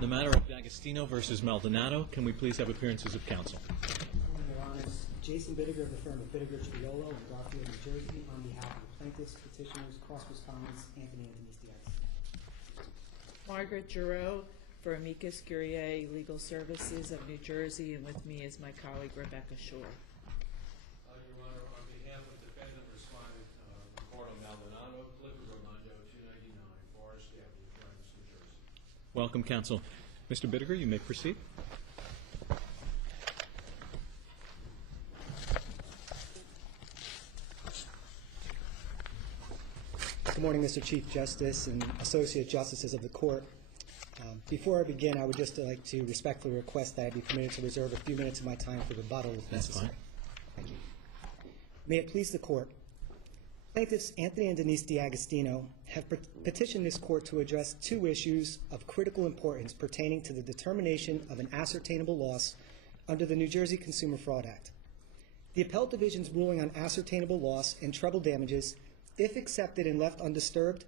The matter of D'Agostino versus Maldonado. Can we please have appearances of counsel? Your Honors, Jason Bittiger of the firm of Bittiger, Triolo in Garfield, New Jersey, on behalf of the plaintiffs, petitioners, cross-respondents, Anthony and Denise Diaz. Margaret Giroux for Amicus Curiae Legal Services of New Jersey, and with me is my colleague Rebecca Shore. Your Honor, on behalf of defendant respondent Ricardo Maldonado, Clifford Rolando, 299 Forest Avenue, Florence, New Jersey. Welcome, counsel. Mr. Bittiger, you may proceed. Good morning, Mr. Chief Justice and Associate Justices of the Court. Before I begin, I would just like to respectfully request that I be permitted to reserve a few minutes of my time for rebuttal if necessary. That's fine. Thank you. May it please the Court. Plaintiffs Anthony and Denise D'Agostino have petitioned this Court to address two issues of critical importance pertaining to the determination of an ascertainable loss under the New Jersey Consumer Fraud Act. The Appellate Division's ruling on ascertainable loss and treble damages, if accepted and left undisturbed,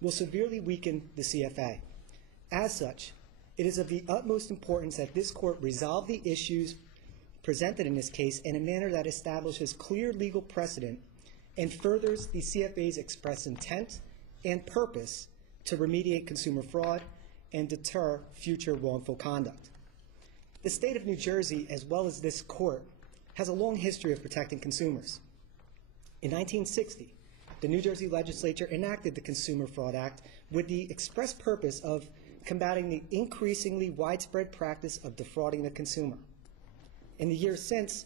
will severely weaken the CFA. As such, it is of the utmost importance that this Court resolve the issues presented in this case in a manner that establishes clear legal precedent and furthers the CFA's express intent and purpose to remediate consumer fraud and deter future wrongful conduct. The State of New Jersey, as well as this Court, has a long history of protecting consumers. In 1960, the New Jersey legislature enacted the Consumer Fraud Act with the express purpose of combating the increasingly widespread practice of defrauding the consumer. In the years since,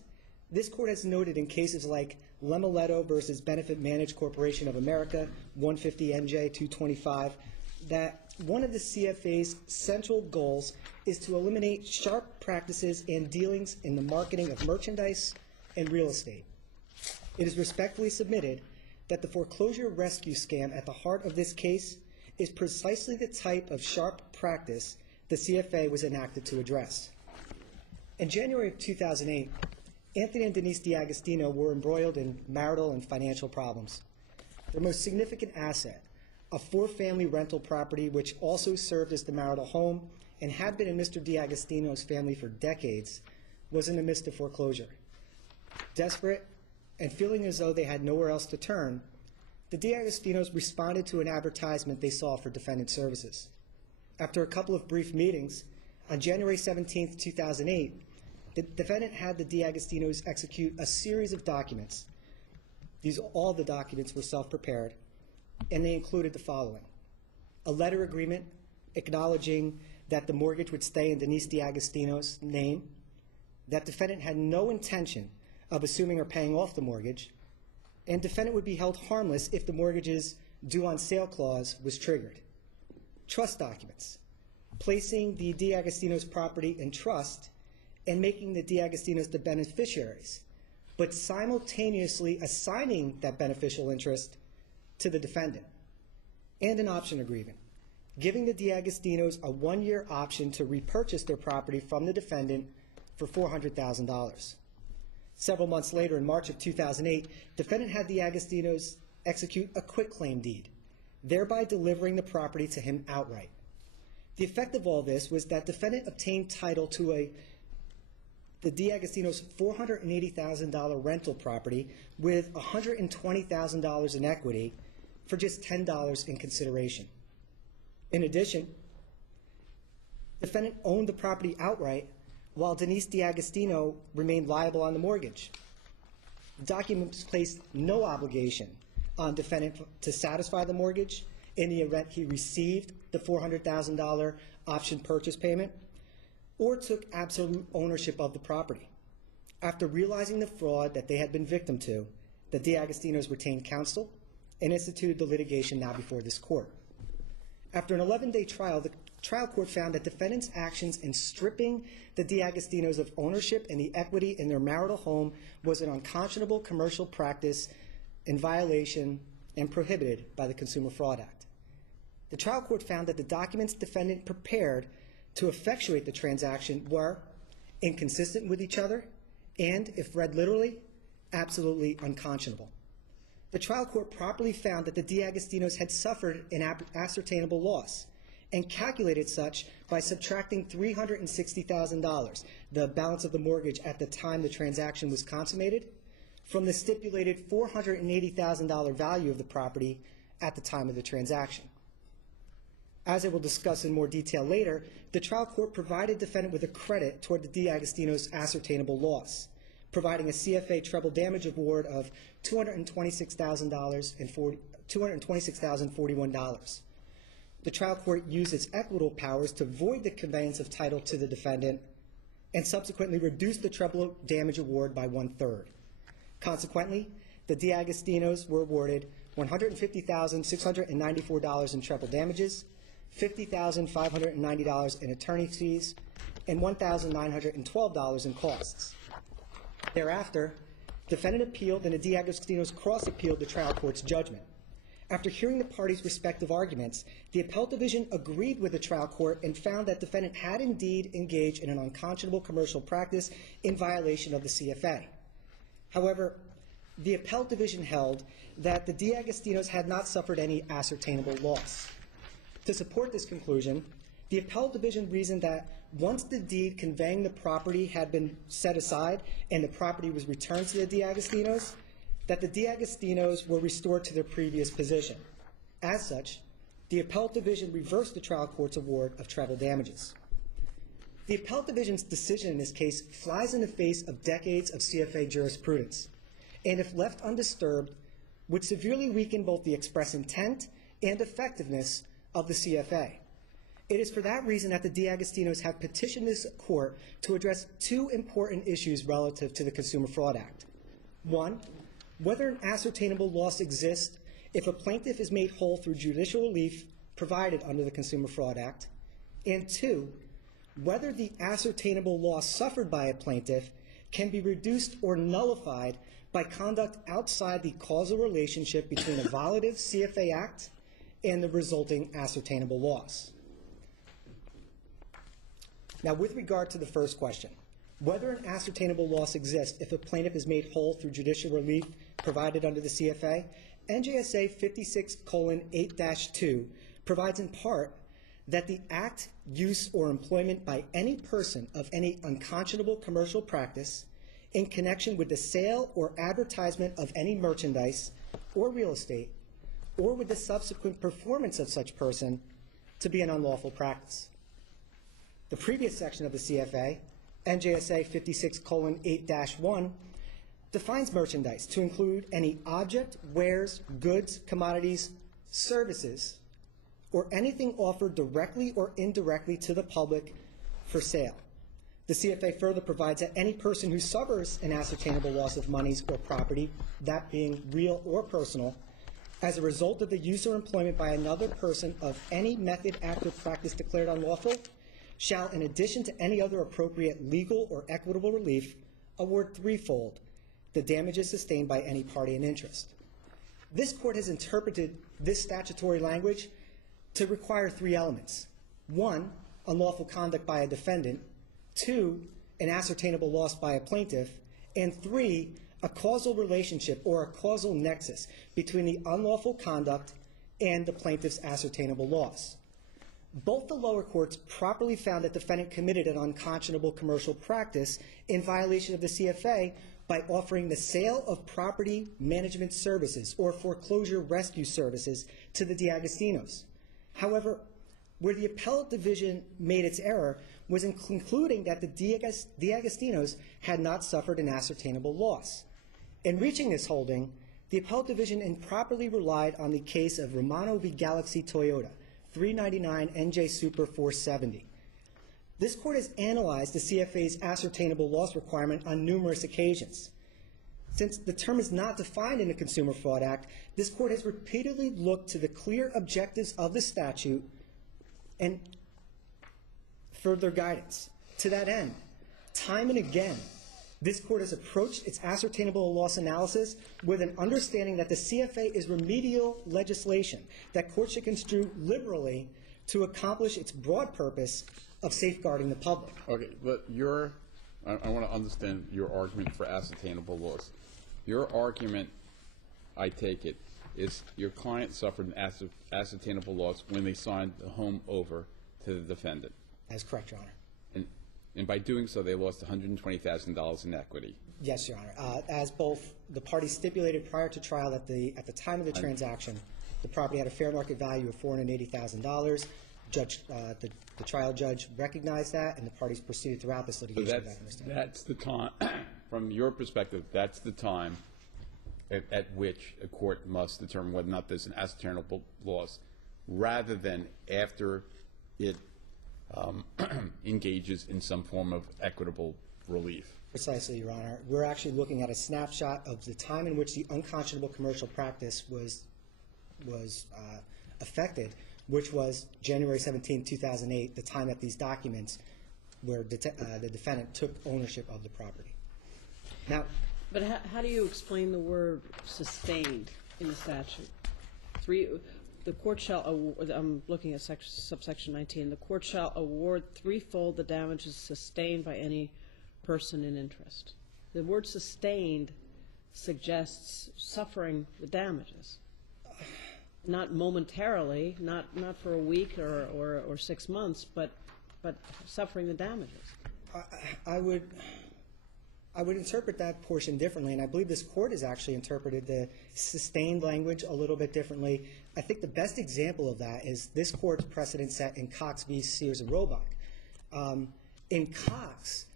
this Court has noted in cases like Maldonado versus Benefit Managed Corporation of America, 150 NJ 225, that one of the CFA's central goals is to eliminate sharp practices and dealings in the marketing of merchandise and real estate. It is respectfully submitted that the foreclosure rescue scam at the heart of this case is precisely the type of sharp practice the CFA was enacted to address. In January of 2008, Anthony and Denise D'Agostino were embroiled in marital and financial problems. Their most significant asset, a four-family rental property which also served as the marital home and had been in Mr. D'Agostino's family for decades, was in the midst of foreclosure. Desperate and feeling as though they had nowhere else to turn, the D'Agostinos responded to an advertisement they saw for defendant services. After a couple of brief meetings, on January 17, 2008, the defendant had the D'Agostinos execute a series of documents. All the documents were self-prepared, and they included the following: a letter agreement acknowledging that the mortgage would stay in Denise D'Agostino's name, that defendant had no intention of assuming or paying off the mortgage, and defendant would be held harmless if the mortgage's due on sale clause was triggered. Trust documents, placing the D'Agostino's property in trust and making the D'Agostinos the beneficiaries, but simultaneously assigning that beneficial interest to the defendant. And an option agreement, giving the D'Agostinos a one-year option to repurchase their property from the defendant for $400,000. Several months later, in March of 2008, defendant had the D'Agostinos execute a quitclaim deed, thereby delivering the property to him outright. The effect of all this was that defendant obtained title to the D'Agostinos' $480,000 rental property with $120,000 in equity for just $10 in consideration. In addition, defendant owned the property outright while Denise D'Agostino remained liable on the mortgage. The documents placed no obligation on defendant to satisfy the mortgage in the event he received the $400,000 option purchase payment or took absolute ownership of the property. After realizing the fraud that they had been victim to, the D'Agostinos retained counsel and instituted the litigation now before this Court. After an 11-day trial, the trial court found that defendants' actions in stripping the D'Agostinos of ownership and the equity in their marital home was an unconscionable commercial practice in violation and prohibited by the Consumer Fraud Act. The trial court found that the documents defendant prepared to effectuate the transaction were inconsistent with each other and, if read literally, absolutely unconscionable. The trial court properly found that the D'Agostinos had suffered an ascertainable loss and calculated such by subtracting $360,000, the balance of the mortgage at the time the transaction was consummated, from the stipulated $480,000 value of the property at the time of the transaction. As I will discuss in more detail later, the trial court provided defendant with a credit toward the DeAgostino's ascertainable loss, providing a CFA treble damage award of $226,041. The trial court used its equitable powers to void the conveyance of title to the defendant and subsequently reduced the treble damage award by 1/3. Consequently, the DeAgostinos were awarded $150,694 in treble damages, $50,590 in attorney's fees, and $1,912 in costs. Thereafter, defendant appealed and the DeAgostinos cross-appealed the trial court's judgment. After hearing the parties' respective arguments, the appellate division agreed with the trial court and found that defendant had indeed engaged in an unconscionable commercial practice in violation of the CFA. However, the appellate division held that the DeAgostinos had not suffered any ascertainable loss. To support this conclusion, the appellate division reasoned that once the deed conveying the property had been set aside and the property was returned to the DeAgostinos, that the DeAgostinos were restored to their previous position. As such, the appellate division reversed the trial court's award of treble damages. The appellate division's decision in this case flies in the face of decades of CFA jurisprudence, and if left undisturbed, would severely weaken both the express intent and effectiveness of the CFA. It is for that reason that the DeAgostinos have petitioned this court to address two important issues relative to the Consumer Fraud Act. One, whether an ascertainable loss exists if a plaintiff is made whole through judicial relief provided under the Consumer Fraud Act, and two, whether the ascertainable loss suffered by a plaintiff can be reduced or nullified by conduct outside the causal relationship between a violative CFA act and the resulting ascertainable loss. Now, with regard to the first question, whether an ascertainable loss exists if a plaintiff is made whole through judicial relief provided under the CFA, NJSA 56:8-2 provides in part that the act, use, or employment by any person of any unconscionable commercial practice in connection with the sale or advertisement of any merchandise or real estate, or with the subsequent performance of such person, to be an unlawful practice. The previous section of the CFA, NJSA 56:8-1, defines merchandise to include any object, wares, goods, commodities, services, or anything offered directly or indirectly to the public for sale. The CFA further provides that any person who suffers an ascertainable loss of monies or property, that being real or personal, as a result of the use or employment by another person of any method, act, or practice declared unlawful, shall, in addition to any other appropriate legal or equitable relief, award threefold the damages sustained by any party in interest. This court has interpreted this statutory language to require three elements. One, unlawful conduct by a defendant. Two, an ascertainable loss by a plaintiff. And three, a causal relationship or a causal nexus between the unlawful conduct and the plaintiff's ascertainable loss. Both the lower courts properly found that the defendant committed an unconscionable commercial practice in violation of the CFA by offering the sale of property management services or foreclosure rescue services to the DeAgostinos. However, where the appellate division made its error was in concluding that the DeAgostinos had not suffered an ascertainable loss. In reaching this holding, the appellate division improperly relied on the case of Romano v. Galaxy Toyota, 399 NJ Super 470. This court has analyzed the CFA's ascertainable loss requirement on numerous occasions. Since the term is not defined in the Consumer Fraud Act, this court has repeatedly looked to the clear objectives of the statute and further guidance. To that end, time and again, this court has approached its ascertainable loss analysis with an understanding that the CFA is remedial legislation that courts should construe liberally to accomplish its broad purpose of safeguarding the public. Okay, but I want to understand your argument for ascertainable loss. Your argument, I take it, is your client suffered an ascertainable loss when they signed the home over to the defendant. That is correct, Your Honor. And by doing so, they lost $120,000 in equity. Yes, Your Honor. As both the parties stipulated prior to trial, at the time of the transaction, the property had a fair market value of $480,000. The trial judge recognized that, and the parties proceeded throughout this litigation. So that's the time, from your perspective, that's the time at which a court must determine whether or not there's an ascertainable loss, rather than after it engages in some form of equitable relief. Precisely, Your Honor. We're actually looking at a snapshot of the time in which the unconscionable commercial practice was affected, which was January 17, 2008, the time that these documents where the defendant took ownership of the property. Now, but how do you explain the word sustained in the statute? The court shall award, I'm looking at subsection 19, the court shall award threefold the damages sustained by any person in interest. The word sustained suggests suffering the damages. Not momentarily, not for a week or 6 months, but suffering the damages. I would interpret that portion differently, and I believe this court has actually interpreted the sustained language a little bit differently. I think the best example of that is this court's precedent set in Cox v. Sears and Roebuck. In Cox,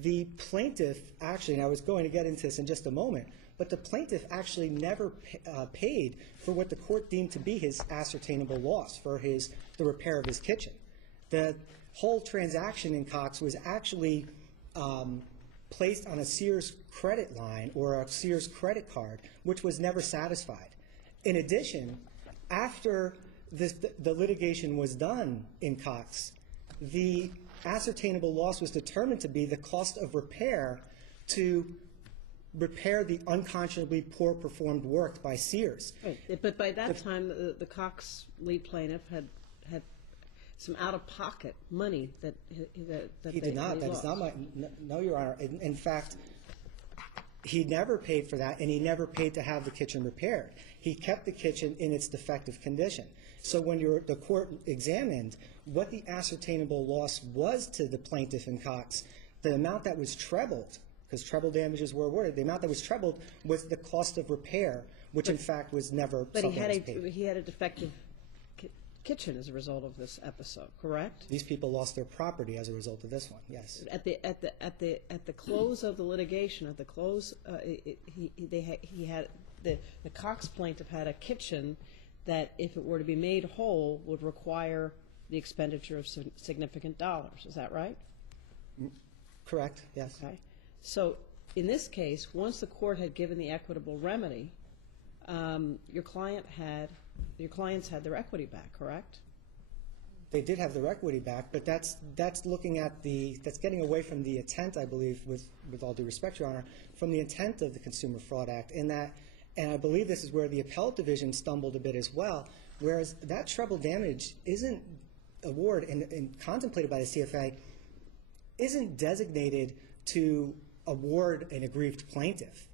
the plaintiff actually, and I was going to get into this in just a moment, but the plaintiff actually never paid for what the court deemed to be his ascertainable loss for the repair of his kitchen. The whole transaction in Cox was actually placed on a Sears credit line or a Sears credit card, which was never satisfied. In addition, after the litigation was done in Cox, the ascertainable loss was determined to be the cost of repair to repair the unconscionably poor performed work by Sears. Right. But by that time, the Cox lead plaintiff had some out-of-pocket money that he did not. That is not my no, Your Honor. In fact, he never paid for that, and he never paid to have the kitchen repaired. He kept the kitchen in its defective condition. So when the court examined what the ascertainable loss was to the plaintiff in Cox, the amount that was trebled, because treble damages were awarded, the amount that was trebled was the cost of repair, which in fact was never something that was paid. But he had a defective kitchen as a result of this episode, correct? These people lost their property as a result of this one. Yes. At the close of the litigation, at the close, the Cox plaintiff had a kitchen that, if it were to be made whole, would require the expenditure of significant dollars. Is that right? Correct. Yes. Okay. So in this case, once the court had given the equitable remedy, your clients had their equity back, correct? They did have their equity back, but that's looking at that's getting away from the intent, I believe, with all due respect, Your Honor, from the intent of the Consumer Fraud Act, and I believe this is where the appellate division stumbled a bit as well, whereas that treble damage isn't awarded and contemplated by the CFA isn't designated to award an aggrieved plaintiff.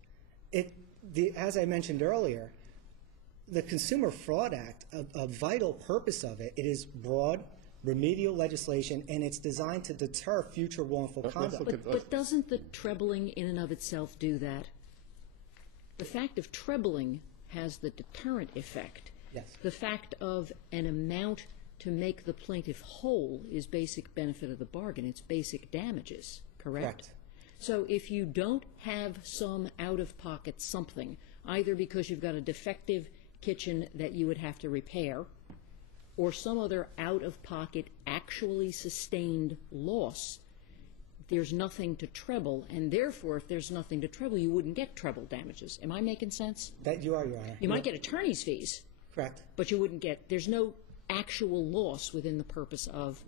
As I mentioned earlier, the Consumer Fraud Act, a vital purpose of it, it is broad, remedial legislation, and it's designed to deter future wrongful conduct. But doesn't the trebling in and of itself do that? The fact of trebling has the deterrent effect. Yes. The fact of an amount to make the plaintiff whole is basic benefit of the bargain. It's basic damages, correct? Correct. So if you don't have some out-of-pocket something, either because you've got a defective kitchen that you would have to repair, or some other out-of-pocket actually sustained loss, there's nothing to treble, and therefore, if there's nothing to treble, you wouldn't get treble damages. Am I making sense? That you are, Your Honor. You might get attorney's fees. Correct. But you wouldn't get, there's no actual loss within the purpose of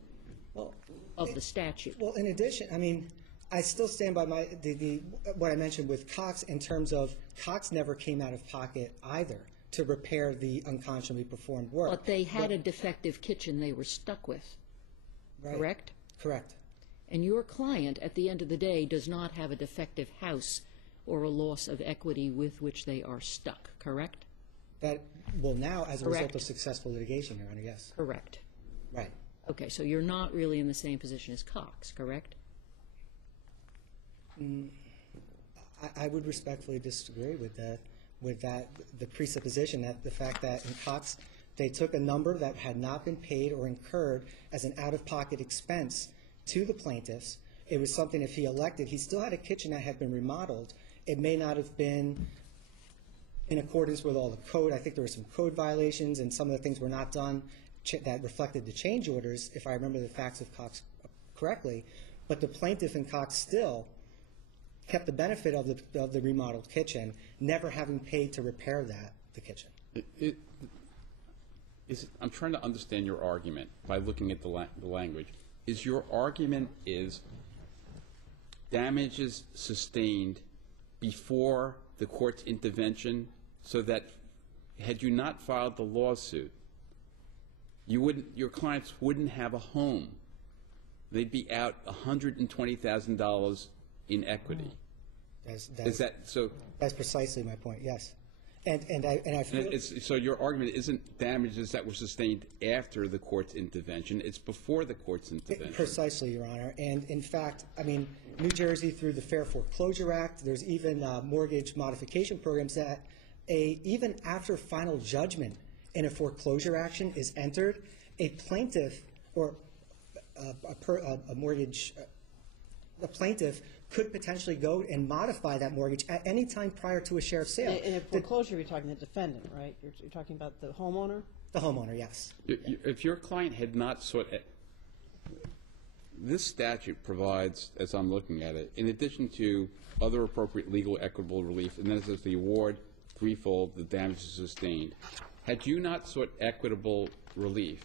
the statute. Well, in addition, I mean, I still stand by what I mentioned with Cox in terms of Cox never came out of pocket either to repair the unconscionably performed work. But they had a defective kitchen they were stuck with, right. Correct? Correct. And your client, at the end of the day, does not have a defective house or a loss of equity with which they are stuck, correct? That, well, now, as a result Correct. of successful litigation, Your Honor, yes. Correct. Right. Okay, so you're not really in the same position as Cox, correct? I would respectfully disagree with that, the presupposition that the fact that in Cox, they took a number that had not been paid or incurred as an out-of-pocket expense to the plaintiffs. It was something, if he elected, he still had a kitchen that had been remodeled. It may not have been in accordance with all the code. I think there were some code violations, and some of the things were not done that reflected the change orders, if I remember the facts of Cox correctly. But the plaintiff in Cox still kept the benefit of the remodeled kitchen, never having paid to repair the kitchen. I'm trying to understand your argument by looking at the language. Is your argument is damages sustained before the court's intervention, so that had you not filed the lawsuit, your clients wouldn't have a home. They'd be out $120,000 in equity. Is that so? That's precisely my point. Yes, and I feel so. Your argument isn't damages that were sustained after the court's intervention; it's before the court's intervention. Precisely, Your Honor. And in fact, I mean, New Jersey, through the Fair Foreclosure Act, there's even mortgage modification programs that even after final judgment in a foreclosure action is entered, a plaintiff or a plaintiff could potentially go and modify that mortgage at any time prior to a sheriff's sale. In a foreclosure, you're talking the defendant, right? You're talking about the homeowner? The homeowner, yes. If your client had not sought this statute provides, as I'm looking at it, in addition to other appropriate legal equitable relief, and then it says the award threefold, the damages sustained. Had you not sought equitable relief,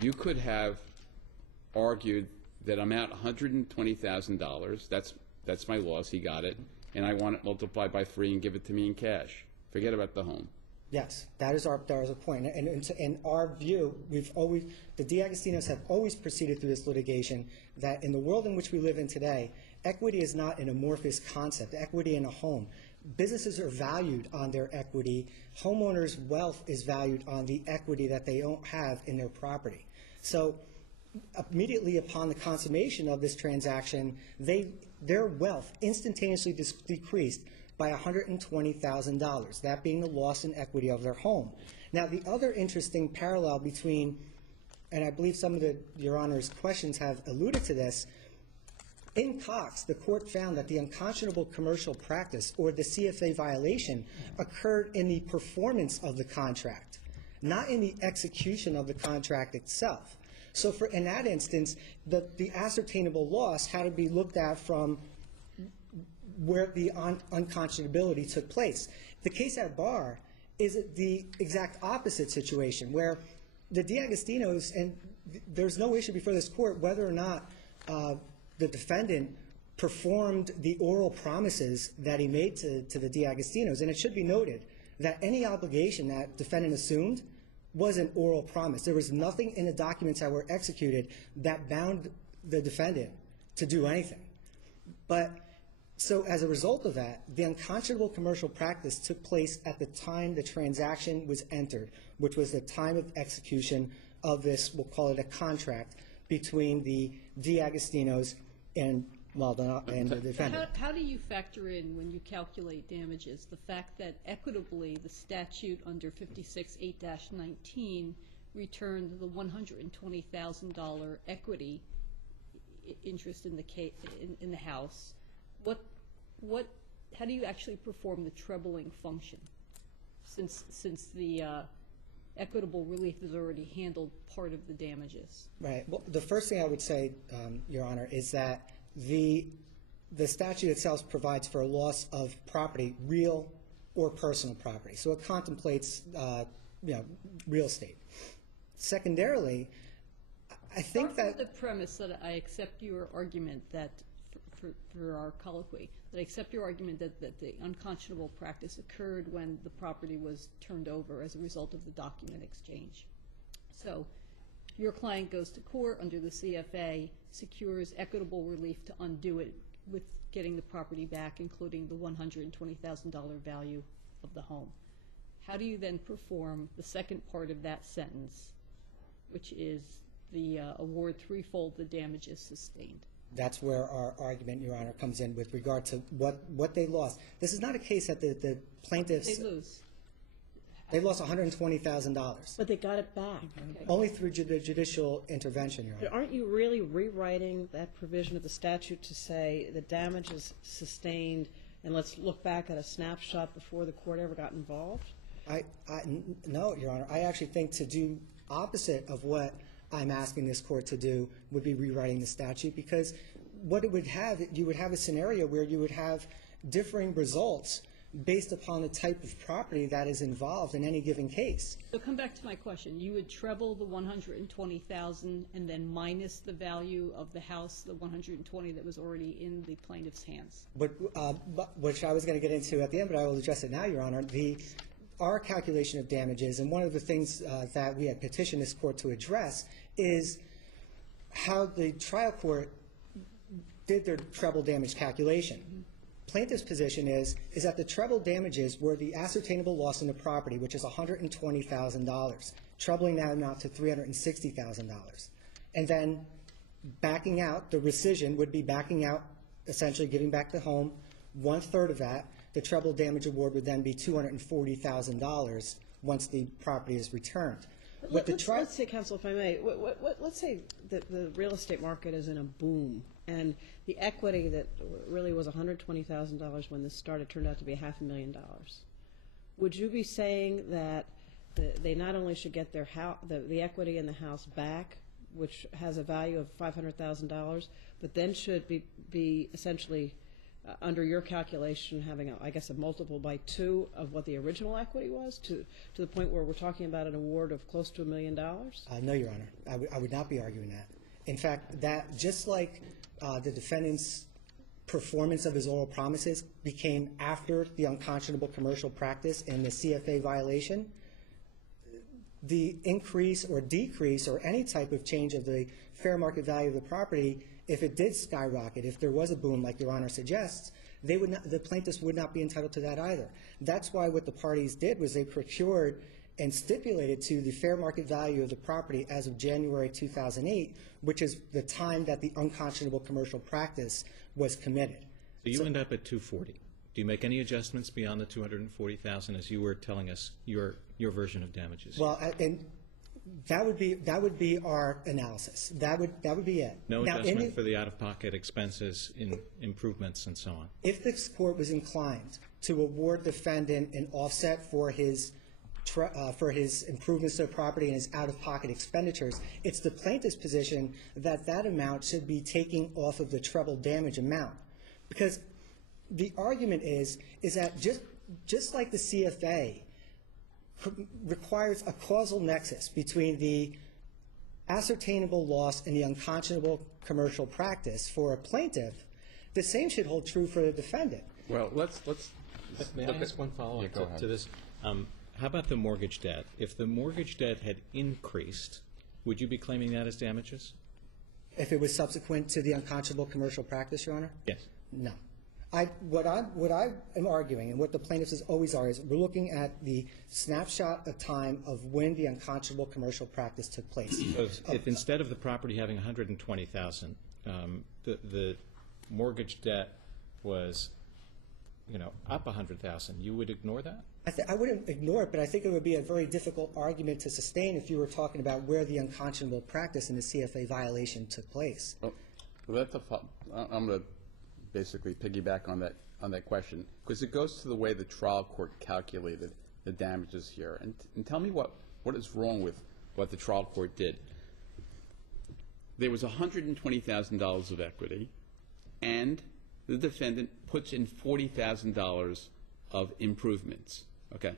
you could have argued that I'm out $120,000. That's my loss. He got it, and I want it multiplied by 3 and give it to me in cash. Forget about the home. Yes, that is a point. And in our view, the D'Agostinos have always proceeded through this litigation that in the world in which we live in today, equity is not an amorphous concept. Equity in a home. Businesses are valued on their equity. Homeowners' wealth is valued on the equity that they don't have in their property. So immediately upon the consummation of this transaction, their wealth instantaneously decreased by $120,000, that being the loss in equity of their home. Now, the other interesting parallel between, and I believe some of Your Honor's questions have alluded to this, in Cox, the court found that the unconscionable commercial practice, or the CFA violation, occurred in the performance of the contract, not in the execution of the contract itself. So in that instance, the ascertainable loss had to be looked at from where the unconscionability took place. The case at bar is the exact opposite situation, where the D'Agostinos, and there's no issue before this court whether or not the defendant performed the oral promises that he made to the D'Agostinos. And it should be noted that any obligation that defendant assumed was an oral promise. There was nothing in the documents that were executed that bound the defendant to do anything. But so as a result of that, the unconscionable commercial practice took place at the time the transaction was entered, which was the time of execution of this, we'll call it a contract, between the D'Agostinos and Maldonado and the defendant. How do you factor in, when you calculate damages, the fact that equitably the statute under 56-8-19 returned the $120,000 equity interest in the house? How do you actually perform the trebling function, since the equitable relief has already handled part of the damages? Right. Well, the first thing I would say, Your Honor, is that the statute itself provides for a loss of property, real or personal property. So it contemplates, real estate. Secondarily, I think that the premise that I accept your argument that, for our colloquy, that I accept your argument that the unconscionable practice occurred when the property was turned over as a result of the document exchange. So your client goes to court under the CFA, secures equitable relief to undo it with getting the property back, including the $120,000 value of the home. how do you then perform the second part of that sentence, which is the award threefold the damages sustained? That's where our argument, Your Honor, comes in with regard to what they lost. This is not a case that the plaintiffs... They lose. They lost $120,000. But they got it back. Only through judicial intervention, Your Honor. But aren't you really rewriting that provision of the statute to say the damage is sustained, and let's look back at a snapshot before the court ever got involved? No, Your Honor. I actually think to do opposite of what I'm asking this court to do would be rewriting the statute, because what it would have, you would have a scenario where you would have differing results based upon the type of property that is involved in any given case. So come back to my question. You would treble the $120,000 and then minus the value of the house, the $120,000 that was already in the plaintiff's hands. Which I was going to get into at the end, but I will address it now, Your Honor. Our calculation of damages, and one of the things that we had petitioned this court to address, is how the trial court did their treble damage calculation. Plaintiff's position is that the treble damages were the ascertainable loss in the property, which is $120,000, trebling that amount to $360,000. And then backing out, the rescission would be backing out, essentially giving back the home, 1/3 of that. The treble damage award would then be $240,000 once the property is returned. Let's say, counsel, if I may, let's say that the real estate market is in a boom, and the equity that really was $120,000 when this started turned out to be $500,000. Would you be saying that they not only should get their the equity in the house back, which has a value of $500,000, but then should be essentially under your calculation, having, I guess, a multiple by 2 of what the original equity was, to the point where we're talking about an award of close to $1 million? No, Your Honor. I would not be arguing that. In fact, that just like the defendant's performance of his oral promises became after the unconscionable commercial practice and the CFA violation, the increase or decrease or any type of change of the fair market value of the property, if it did skyrocket, if there was a boom like Your Honor suggests, the plaintiffs would not be entitled to that either. That's why what the parties did was they procured and stipulated to the fair market value of the property as of January 2008, which is the time that the unconscionable commercial practice was committed. So you end up at $240,000. Do you make any adjustments beyond the $240,000 as you were telling us your version of damages? Well, and that would be our analysis. That would be it. No adjustment for the out-of-pocket expenses, in improvements, and so on. If this court was inclined to award defendant an offset for his improvements to the property and his out-of-pocket expenditures, it's the plaintiff's position that that amount should be taken off of the treble damage amount, because the argument is that just like the CFA requires a causal nexus between the ascertainable loss and the unconscionable commercial practice for a plaintiff, the same should hold true for the defendant. Well, let's May I ask one follow-up Yeah, go ahead. to this? How about the mortgage debt? If the mortgage debt had increased, would you be claiming that as damages? If it was subsequent to the unconscionable commercial practice, Your Honor? Yes. No. What I am arguing, and what the plaintiffs always are, is we're looking at the snapshot of time of when the unconscionable commercial practice took place. If instead of the property having $120,000, the mortgage debt was, up $100,000, you would ignore that? I wouldn't ignore it, but I think it would be a very difficult argument to sustain if you were talking about where the unconscionable practice in the CFA violation took place. Well, I'm going to basically piggyback on that question, because it goes to the way the trial court calculated the damages here. And tell me what is wrong with what the trial court did. There was $120,000 of equity, and the defendant puts in $40,000 of improvements. Okay.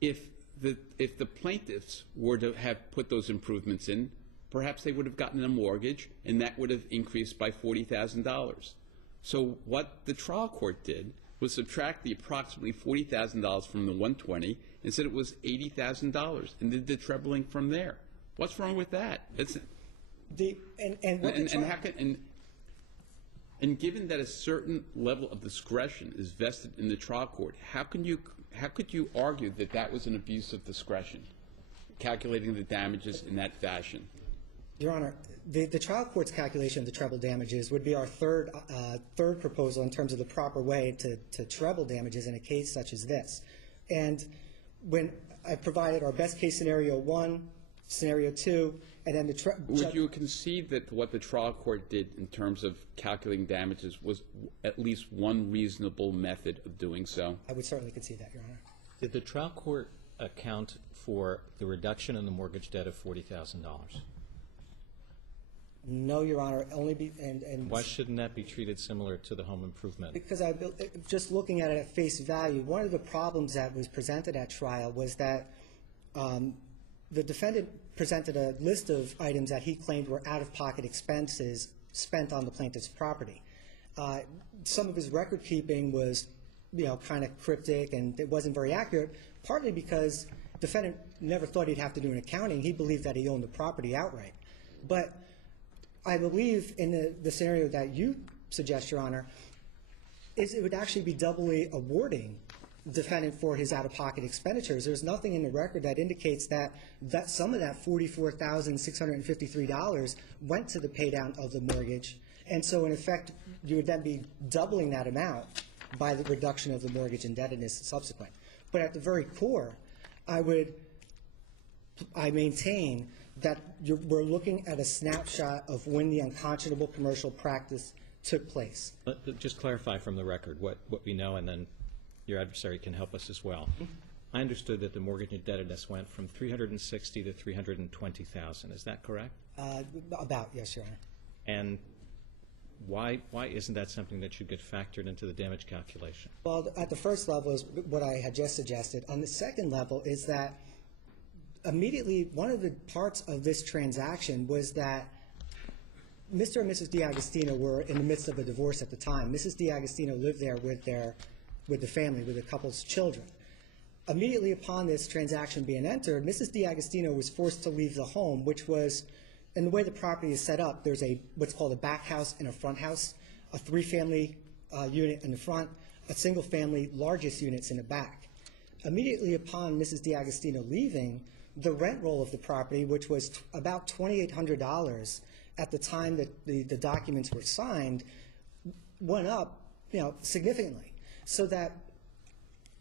If the plaintiffs were to have put those improvements in, perhaps they would have gotten a mortgage, and that would have increased by $40,000. So what the trial court did was subtract the approximately $40,000 from the $120,000 and said it was $80,000, and did the trebling from there. What's wrong with that? And given that a certain level of discretion is vested in the trial court, how could you argue that that was an abuse of discretion, calculating the damages in that fashion? Your Honor, the trial court's calculation of the treble damages would be our third proposal in terms of the proper way to treble damages in a case such as this. And when I provided our best case scenario 1, scenario 2, and then would you concede that what the trial court did in terms of calculating damages was at least one reasonable method of doing so? I would certainly concede that, Your Honor. Did the trial court account for the reduction in the mortgage debt of $40,000? No, Your Honor. Why shouldn't that be treated similar to the home improvement? Because just looking at it at face value, one of the problems that was presented at trial was that the defendant presented a list of items that he claimed were out-of-pocket expenses spent on the plaintiff's property. Some of his record keeping was, kind of cryptic, and it wasn't very accurate, partly because the defendant never thought he'd have to do an accounting. He believed that he owned the property outright. But I believe in the scenario that you suggest, Your Honor, it would actually be doubly awarding the defendant for his out-of-pocket expenditures. There's nothing in the record that indicates that some of that $44,653 went to the paydown of the mortgage. And so, in effect, you would then be doubling that amount by the reduction of the mortgage indebtedness subsequent. But at the very core, I maintain that we're looking at a snapshot of when the unconscionable commercial practice took place. Just clarify from the record what we know, and then your adversary can help us as well. I understood that the mortgage indebtedness went from $360,000 to $320,000. Is that correct? About, yes, Your Honor. And why isn't that something that should get factored into the damage calculation? Well, at the first level is what I had just suggested. On the second level is that immediately one of the parts of this transaction was that Mr. and Mrs. DiAgostino were in the midst of a divorce at the time. Mrs. DiAgostino lived there with the family, with the couple's children. Immediately upon this transaction being entered, Mrs. DiAgostino was forced to leave the home, which was, and the way the property is set up, there's what's called a back house and a front house, a three-family unit in the front, a single-family largest units in the back. Immediately upon Mrs. DiAgostino leaving, the rent roll of the property, which was about $2,800 at the time that the documents were signed, went up, significantly. So that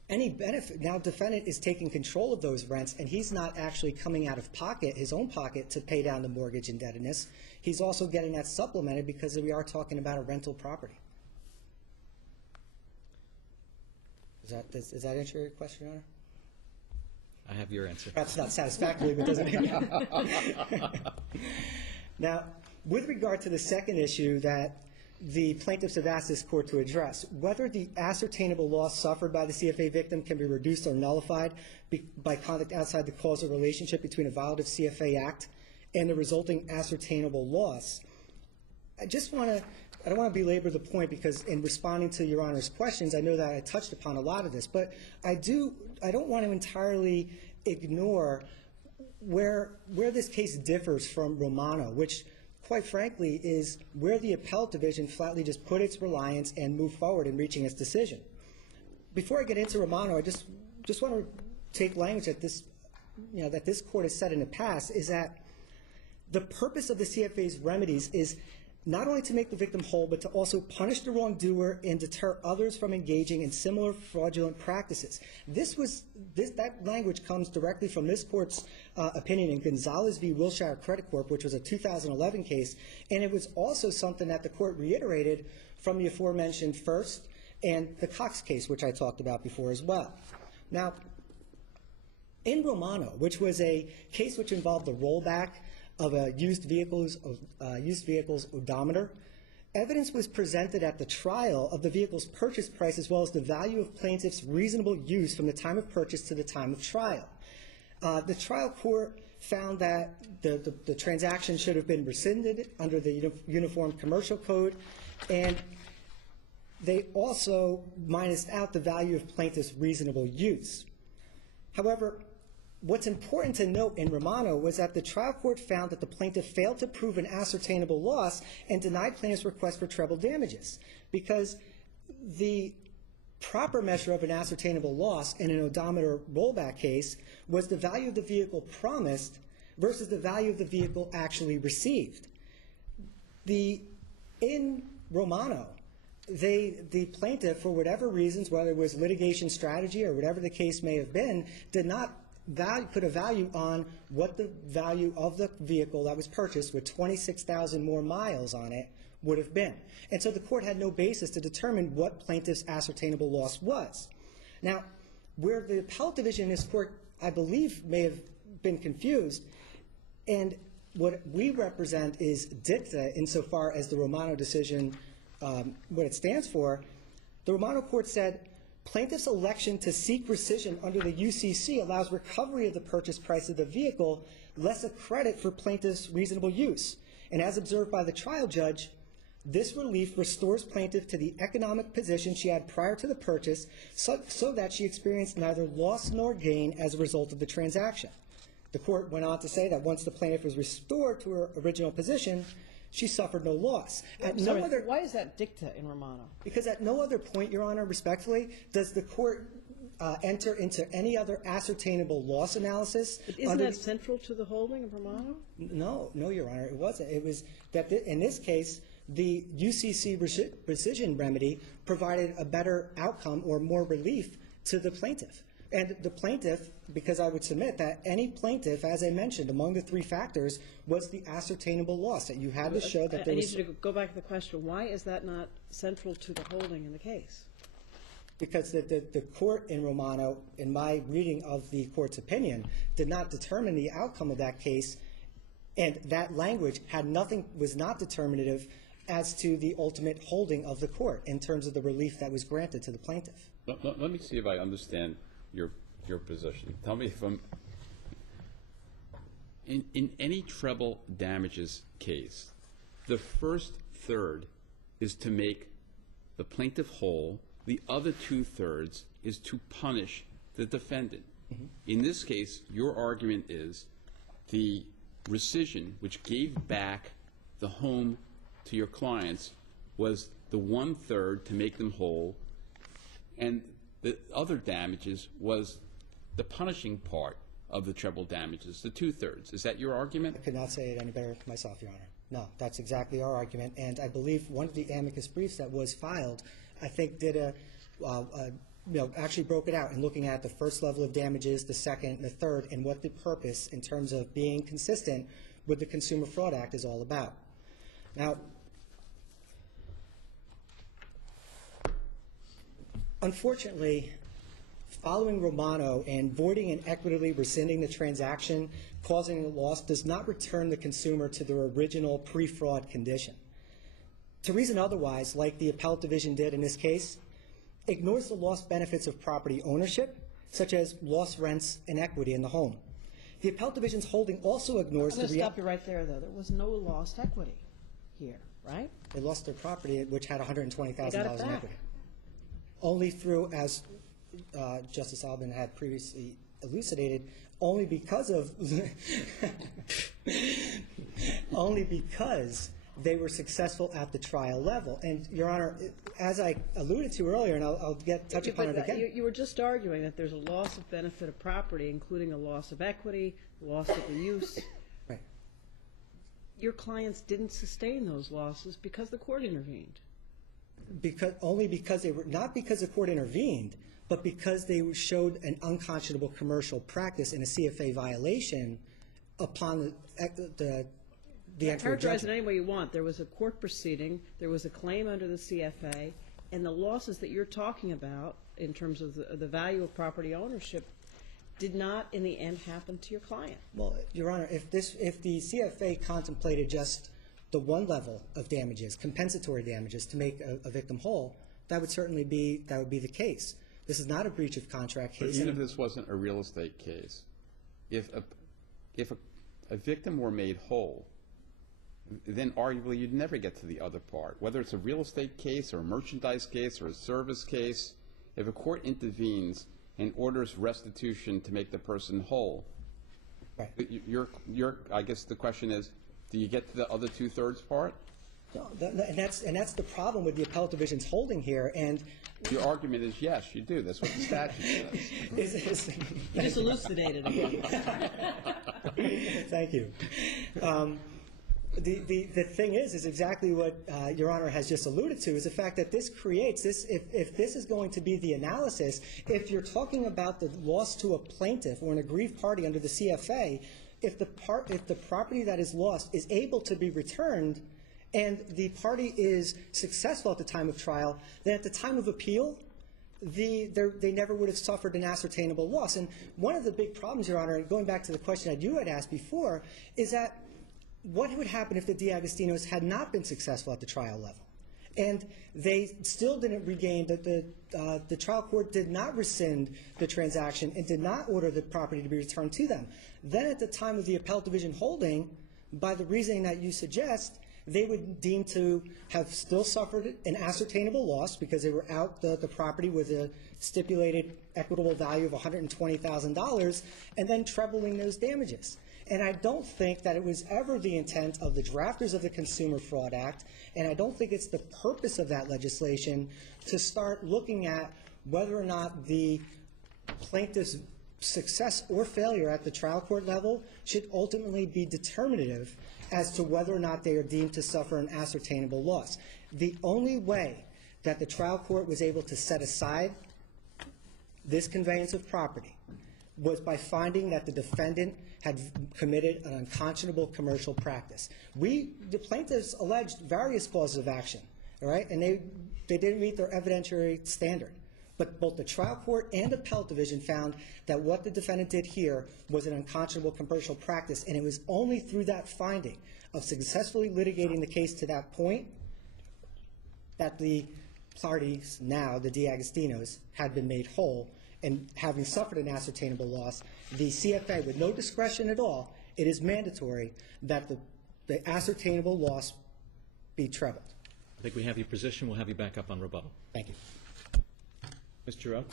any benefit, now defendant is taking control of those rents, and he's not actually coming out of pocket, his own pocket, to pay down the mortgage indebtedness. He's also getting that supplemented because we are talking about a rental property. Does that answer your question, Your Honor? I have your answer. Perhaps not satisfactorily, but doesn't it? Now, with regard to the second issue that the plaintiffs have asked this court to address, whether the ascertainable loss suffered by the CFA victim can be reduced or nullified by conduct outside the causal relationship between a violative CFA act and the resulting ascertainable loss, I don't want to belabor the point because in responding to Your Honor's questions, I know that I touched upon a lot of this, but I don't want to entirely ignore where this case differs from Romano, which, quite frankly, is where the appellate division flatly just put its reliance and moved forward in reaching its decision. Before I get into Romano, I just want to take language that this court has said in the past, is that the purpose of the CFA's remedies is not only to make the victim whole, but to also punish the wrongdoer and deter others from engaging in similar fraudulent practices. That language comes directly from this court's opinion in Gonzalez v. Wilshire Credit Corp., which was a 2011 case, and it was also something that the court reiterated from the aforementioned First and the Cox case, which I talked about before as well. Now, in Romano, which was a case which involved the rollback of a used vehicle's odometer, evidence was presented at the trial of the vehicle's purchase price as well as the value of plaintiff's reasonable use from the time of purchase to the time of trial. The trial court found that the transaction should have been rescinded under the Uniform Commercial Code, and they also minused out the value of plaintiff's reasonable use. However, what's important to note in Romano was that the trial court found that the plaintiff failed to prove an ascertainable loss and denied plaintiff's request for treble damages, because the proper measure of an ascertainable loss in an odometer rollback case was the value of the vehicle promised versus the value of the vehicle actually received. In Romano, the plaintiff, for whatever reasons, whether it was litigation strategy or whatever the case may have been, did not put a value on what the value of the vehicle that was purchased with 26,000 more miles on it would have been. And so the court had no basis to determine what plaintiff's ascertainable loss was. Now, where the appellate division in this court, I believe, may have been confused, and what we represent is dicta insofar as the Romano decision, what it stands for. The Romano court said, plaintiff's election to seek rescission under the UCC allows recovery of the purchase price of the vehicle, less a credit for plaintiff's reasonable use. And as observed by the trial judge, this relief restores plaintiff to the economic position she had prior to the purchase so that she experienced neither loss nor gain as a result of the transaction. The court went on to say that once the plaintiff was restored to her original position, she suffered no loss. Why is that dicta in Romano? Because at no other point, Your Honor, respectfully, does the court enter into any other ascertainable loss analysis. But isn't that central to the holding of Romano? No, Your Honor, it wasn't. It was that in this case, the UCC rescission remedy provided a better outcome or more relief to the plaintiff. And the plaintiff, because I would submit that any plaintiff, as I mentioned, among the three factors, was the ascertainable loss, that you had to show that there was... I need you to go back to the question, why is that not central to the holding in the case? Because the court in Romano, in my reading of the court's opinion, did not determine the outcome of that case, and that language was not determinative as to the ultimate holding of the court in terms of the relief that was granted to the plaintiff. Let me see if I understand your position. Tell me if I'm... In any treble damages case, the first third is to make the plaintiff whole. The other two-thirds is to punish the defendant. Mm-hmm. In this case, your argument is the rescission, which gave back the home to your clients, was the one-third to make them whole, and the other damages was the punishing part of the treble damages, the two-thirds. Is that your argument? I could not say it any better myself, Your Honor. No, that's exactly our argument, and I believe one of the amicus briefs that was filed, I think, did actually broke it out in looking at the first level of damages, the second, and the third, and what the purpose in terms of being consistent with the Consumer Fraud Act is all about. Now, unfortunately, following Romano and voiding and equitably rescinding the transaction causing a loss does not return the consumer to their original pre-fraud condition. To reason otherwise, like the appellate division did in this case, ignores the lost benefits of property ownership, such as lost rents and equity in the home. The appellate division's holding also ignores I'm going to stop you right there, though. There was no lost equity here, right? They lost their property, which had $120,000 in back. equity. Only through, as Justice Albin had previously elucidated, only because they were successful at the trial level. And, Your Honor, as I alluded to earlier, and I'll touch upon it again. You were just arguing that there's a loss of benefit of property, including a loss of equity, loss of the use. Right. Your clients didn't sustain those losses because the court intervened. Not because the court intervened, but because they showed an unconscionable commercial practice in a CFA violation upon the entry of Characterize it judgment. any way you want. There was a court proceeding, there was a claim under the CFA, and the losses that you're talking about in terms of the value of property ownership did not, in the end, happen to your client. Well, Your Honor, if the CFA contemplated just the one level of damages, compensatory damages, to make a victim whole, that would certainly be the case. This is not a breach of contract case. But even if this wasn't a real estate case, if a victim were made whole, then arguably you'd never get to the other part. Whether it's a real estate case or a merchandise case or a service case, if a court intervenes and orders restitution to make the person whole, Right. I guess the question is, do you get to the other two-thirds part? No, and that's the problem with the appellate division's holding here. And The argument is yes, you do. That's what the statute says. You just elucidated it. Thank you. The thing is exactly what Your Honor has just alluded to, is the fact that this creates this. If this is going to be the analysis, if you're talking about the loss to a plaintiff or an aggrieved party under the CFA, if the property that is lost is able to be returned, and the party is successful at the time of trial, then at the time of appeal, they never would have suffered an ascertainable loss. And one of the big problems, Your Honor, going back to the question that you had asked before, is that what would happen if the DeAgostinos had not been successful at the trial level? And they still didn't regain, the trial court did not rescind the transaction and did not order the property to be returned to them. Then at the time of the appellate division holding, by the reasoning that you suggest, they would deem to have still suffered an ascertainable loss because they were out the property with a stipulated equitable value of $120,000 and then trebling those damages. And I don't think that it was ever the intent of the drafters of the Consumer Fraud Act, and I don't think it's the purpose of that legislation to start looking at whether or not the plaintiff's success or failure at the trial court level should ultimately be determinative as to whether or not they are deemed to suffer an ascertainable loss. The only way that the trial court was able to set aside this conveyance of property was by finding that the defendant had committed an unconscionable commercial practice. The plaintiffs alleged various causes of action, all right, and they didn't meet their evidentiary standard. But both the trial court and appellate division found that what the defendant did here was an unconscionable commercial practice, and it was only through that finding of successfully litigating the case to that point that the parties, now the DeAgostinos, had been made whole. And having suffered an ascertainable loss, the CFA, with no discretion at all, it is mandatory that the ascertainable loss be trebled. I think we have your position. We'll have you back up on rebuttal. Thank you. Mr. Giroux?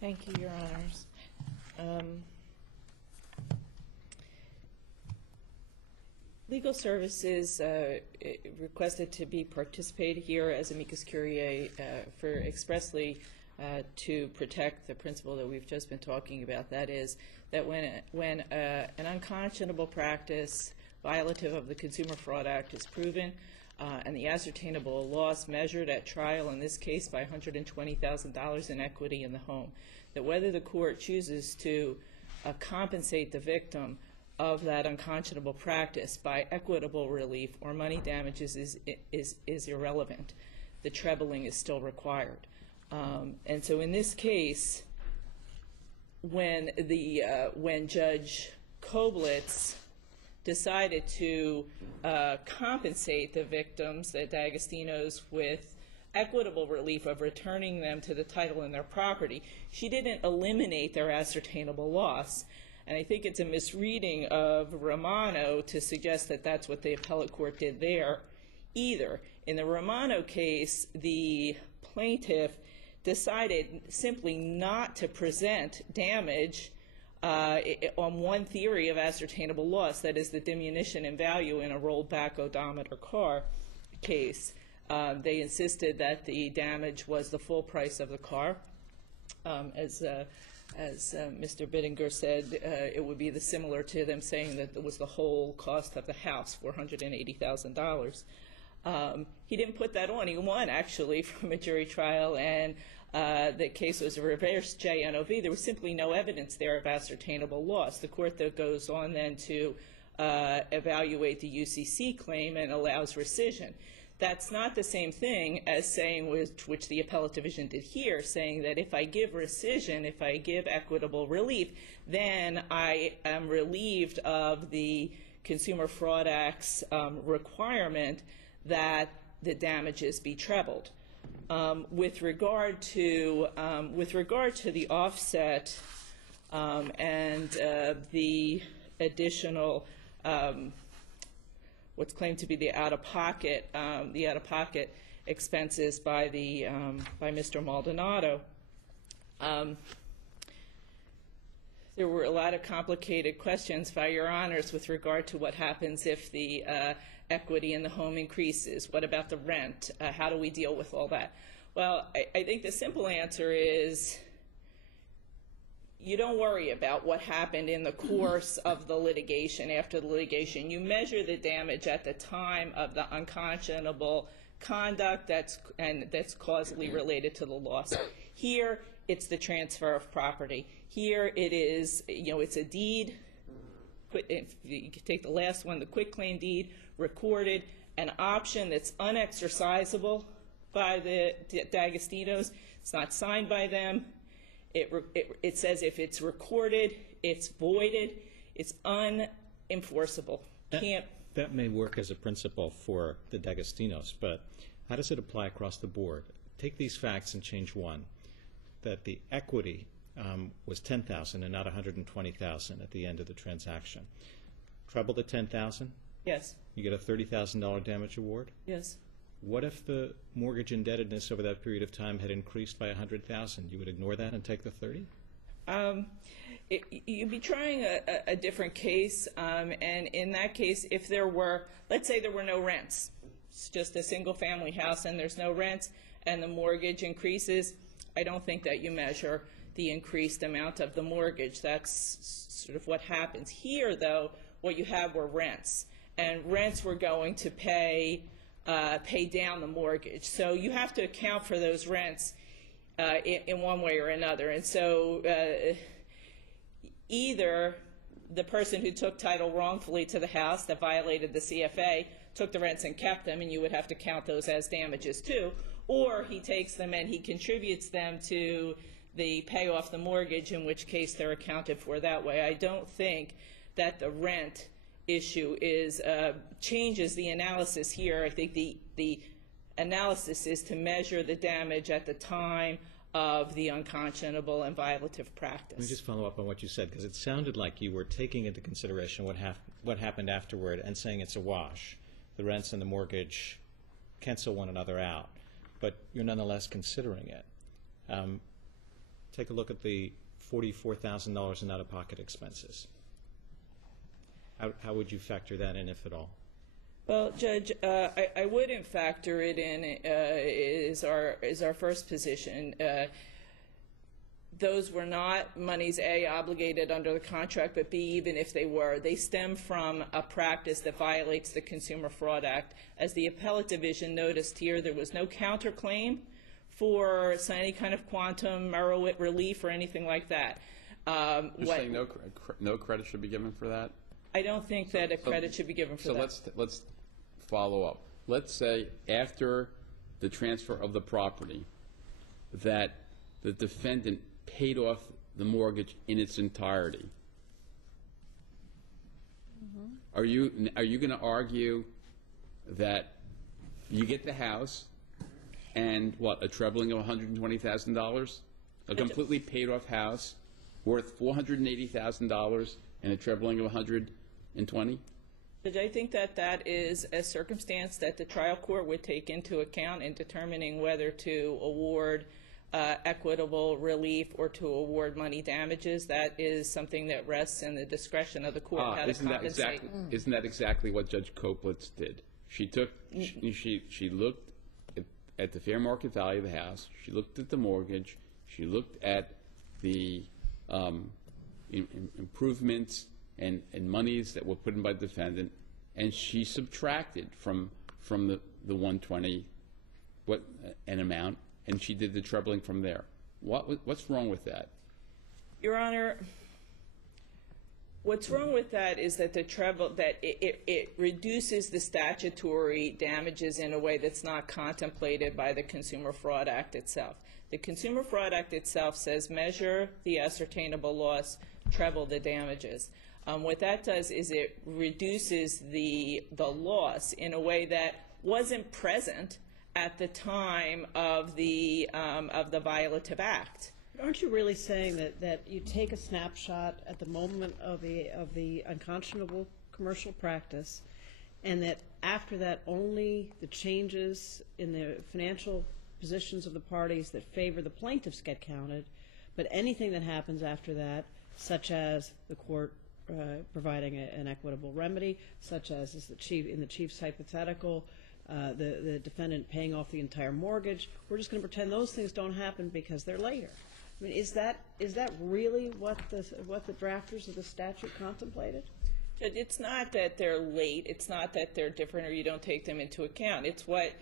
Thank you, Your Honors. Legal Services requested to be participated here as amicus curiae for expressly to protect the principle that we've just been talking about. That is, that when an unconscionable practice violative of the Consumer Fraud Act is proven, and the ascertainable loss measured at trial, in this case by $120,000 in equity in the home, that whether the court chooses to compensate the victim of that unconscionable practice by equitable relief or money damages is irrelevant. The trebling is still required. And so in this case, when Judge Koblitz decided to compensate the victims, the DeAgostinos, with equitable relief of returning them to the title in their property, she didn't eliminate their ascertainable loss. And I think it's a misreading of Romano to suggest that that's what the appellate court did there either. In the Romano case, the plaintiff decided simply not to present damage on one theory of ascertainable loss, that is the diminution in value in a rolled back odometer car case. They insisted that the damage was the full price of the car. As Mr. Bittinger said, it would be similar to them saying that it was the whole cost of the house, $480,000. He didn't put that on. He won, actually, from a jury trial, and the case was a reverse JNOV. There was simply no evidence there of ascertainable loss. The court, though, goes on then to evaluate the UCC claim and allows rescission. That's not the same thing as saying, which the appellate division did here, saying that if I give rescission, if I give equitable relief, then I am relieved of the Consumer Fraud Act's requirement that the damages be trebled. With regard to the offset and the additional what's claimed to be the out-of-pocket expenses by Mr. Maldonado. There were a lot of complicated questions by Your Honors with regard to what happens if the equity in the home increases. What about the rent? How do we deal with all that? Well, I think the simple answer is you don't worry about what happened in the course of the litigation, after the litigation. You measure the damage at the time of the unconscionable conduct that's causally related to the loss. Here, it's the transfer of property. Here it is, it's a deed. If you take the last one, the quitclaim deed, recorded, an option that's unexercisable by the D'Agostinos. It's not signed by them. It says if it's recorded, it's voided, it's unenforceable. That may work as a principle for the D'Agostinos, but how does it apply across the board? Take these facts and change one, that the equity was $10,000 and not $120,000 at the end of the transaction. Treble the $10,000? Yes. You get a $30,000 damage award? Yes. What if the mortgage indebtedness over that period of time had increased by $100,000? You would ignore that and take the 30? You'd be trying a different case, and in that case, if there were, let's say there were no rents, it's just a single-family house and there's no rents, and the mortgage increases, I don't think that you measure the increased amount of the mortgage. That's sort of what happens. Here, though, what you have were rents, and rents were going to pay down the mortgage. So you have to account for those rents in one way or another. And so either the person who took title wrongfully to the house that violated the CFA took the rents and kept them, and you would have to count those as damages too, or he takes them and he contributes them to the pay off the mortgage, in which case they're accounted for that way. I don't think that the rent issue changes the analysis here. I think the analysis is to measure the damage at the time of the unconscionable and violative practice. Let me just follow up on what you said, because it sounded like you were taking into consideration what happened afterward and saying it's a wash. The rents and the mortgage cancel one another out, but you're nonetheless considering it. Take a look at the $44,000 in out-of-pocket expenses. How would you factor that in, if at all? Well, Judge, I wouldn't factor it in is our first position. Those were not monies, A, obligated under the contract, but B, even if they were, they stem from a practice that violates the Consumer Fraud Act. As the Appellate Division noticed here, there was no counterclaim for any kind of quantum Merowit relief or anything like that. You're saying no credit should be given for that? I don't think that a credit should be given for that. So let's follow up. Let's say after the transfer of the property that the defendant paid off the mortgage in its entirety. Mm-hmm. Are you going to argue that you get the house and a trebling of $120,000, a completely paid off house worth $480,000 and a trebling of $120,000? I think that is a circumstance that the trial court would take into account in determining whether to award equitable relief or to award money damages. That is something that rests in the discretion of the court. Isn't that exactly what Judge Koplitz did? She looked at the fair market value of the house. She looked at the mortgage. She looked at the improvements and monies that were put in by the defendant, and she subtracted from the 120 an amount, and she did the trebling from there. What's wrong with that? Your Honor, what's wrong with that is that it reduces the statutory damages in a way that's not contemplated by the Consumer Fraud Act itself. The Consumer Fraud Act itself says measure the ascertainable loss, treble the damages. What that does is it reduces the loss in a way that wasn't present at the time of the violative act. Aren't you really saying that you take a snapshot at the moment of the unconscionable commercial practice, and that after that only the changes in the financial positions of the parties that favor the plaintiffs get counted, but anything that happens after that, such as the court providing an equitable remedy, such as in the chief's hypothetical, the defendant paying off the entire mortgage, we're just going to pretend those things don't happen because they're later. I mean, is that really what the drafters of the statute contemplated? It's not that they're late. It's not that they're different or you don't take them into account. It's what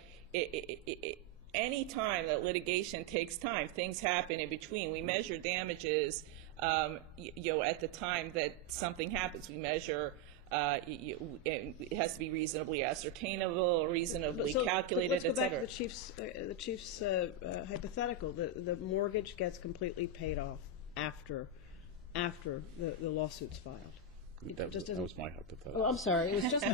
any time that litigation takes time, things happen in between. We measure damages, at the time that something happens. We measure. It has to be reasonably ascertainable, reasonably calculated, let's go back et to cetera. the chief's hypothetical. The mortgage gets completely paid off after the lawsuit's filed. That was my hypothetical. Oh, I'm sorry. It was just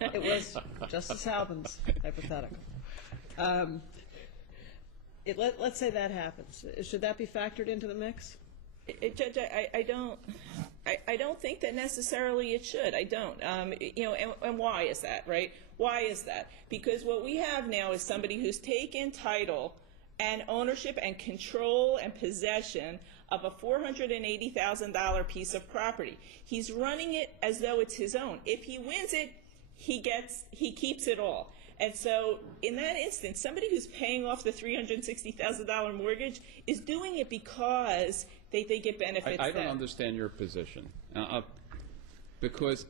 it was Justice Albin's hypothetical. Let's say that happens. Should that be factored into the mix? Judge, I don't think that necessarily it should. I don't. And why is that, right? Why is that? Because what we have now is somebody who's taken title and ownership and control and possession of a $480,000 piece of property. He's running it as though it's his own. If he wins it, he keeps it all. And so in that instance, somebody who's paying off the $360,000 mortgage is doing it because they get benefits. I don't understand your position. Because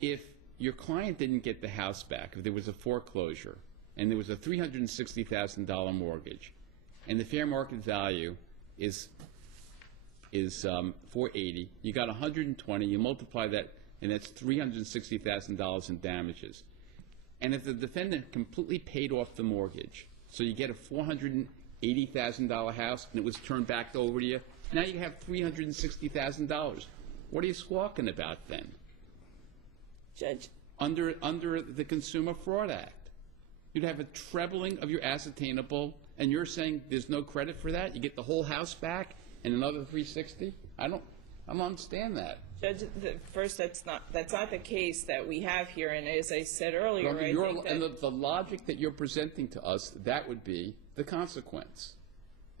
if your client didn't get the house back, if there was a foreclosure, and there was a $360,000 mortgage, and the fair market value is $480, you got $120, you multiply that, and that's $360,000 in damages. And if the defendant completely paid off the mortgage, so you get a $480,000 house and it was turned back over to you, now you have $360,000. What are you squawking about then? Judge. Under the Consumer Fraud Act. You'd have a trebling of your ascertainable, and you're saying there's no credit for that? You get the whole house back and another $360? I don't understand that. Judge, first, that's not the case that we have here. And as I said earlier, the logic that you're presenting to us, that would be the consequence.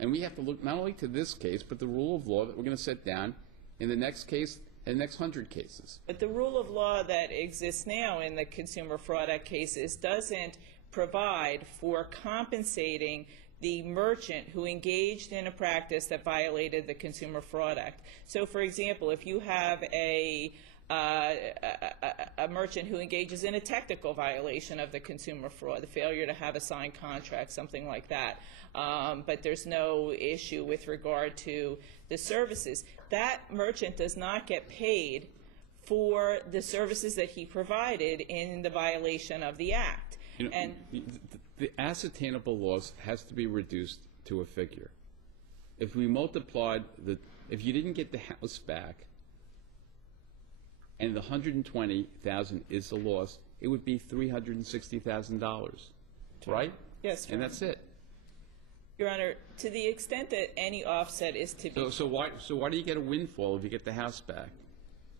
And we have to look not only to this case, but the rule of law that we're going to set down in the next case and the next 100 cases. But the rule of law that exists now in the Consumer Fraud Act cases doesn't provide for compensating the merchant who engaged in a practice that violated the Consumer Fraud Act. So, for example, if you have a merchant who engages in a technical violation of the consumer fraud, the failure to have a signed contract, something like that, but there's no issue with regard to the services, that merchant does not get paid for the services that he provided in the violation of the Act. And the ascertainable loss has to be reduced to a figure. If we multiplied if you didn't get the house back, and the $120,000 is the loss, it would be $360,000, right? Yes. And that's it. Your Honor, to the extent that any offset is to be... So why do you get a windfall if you get the house back?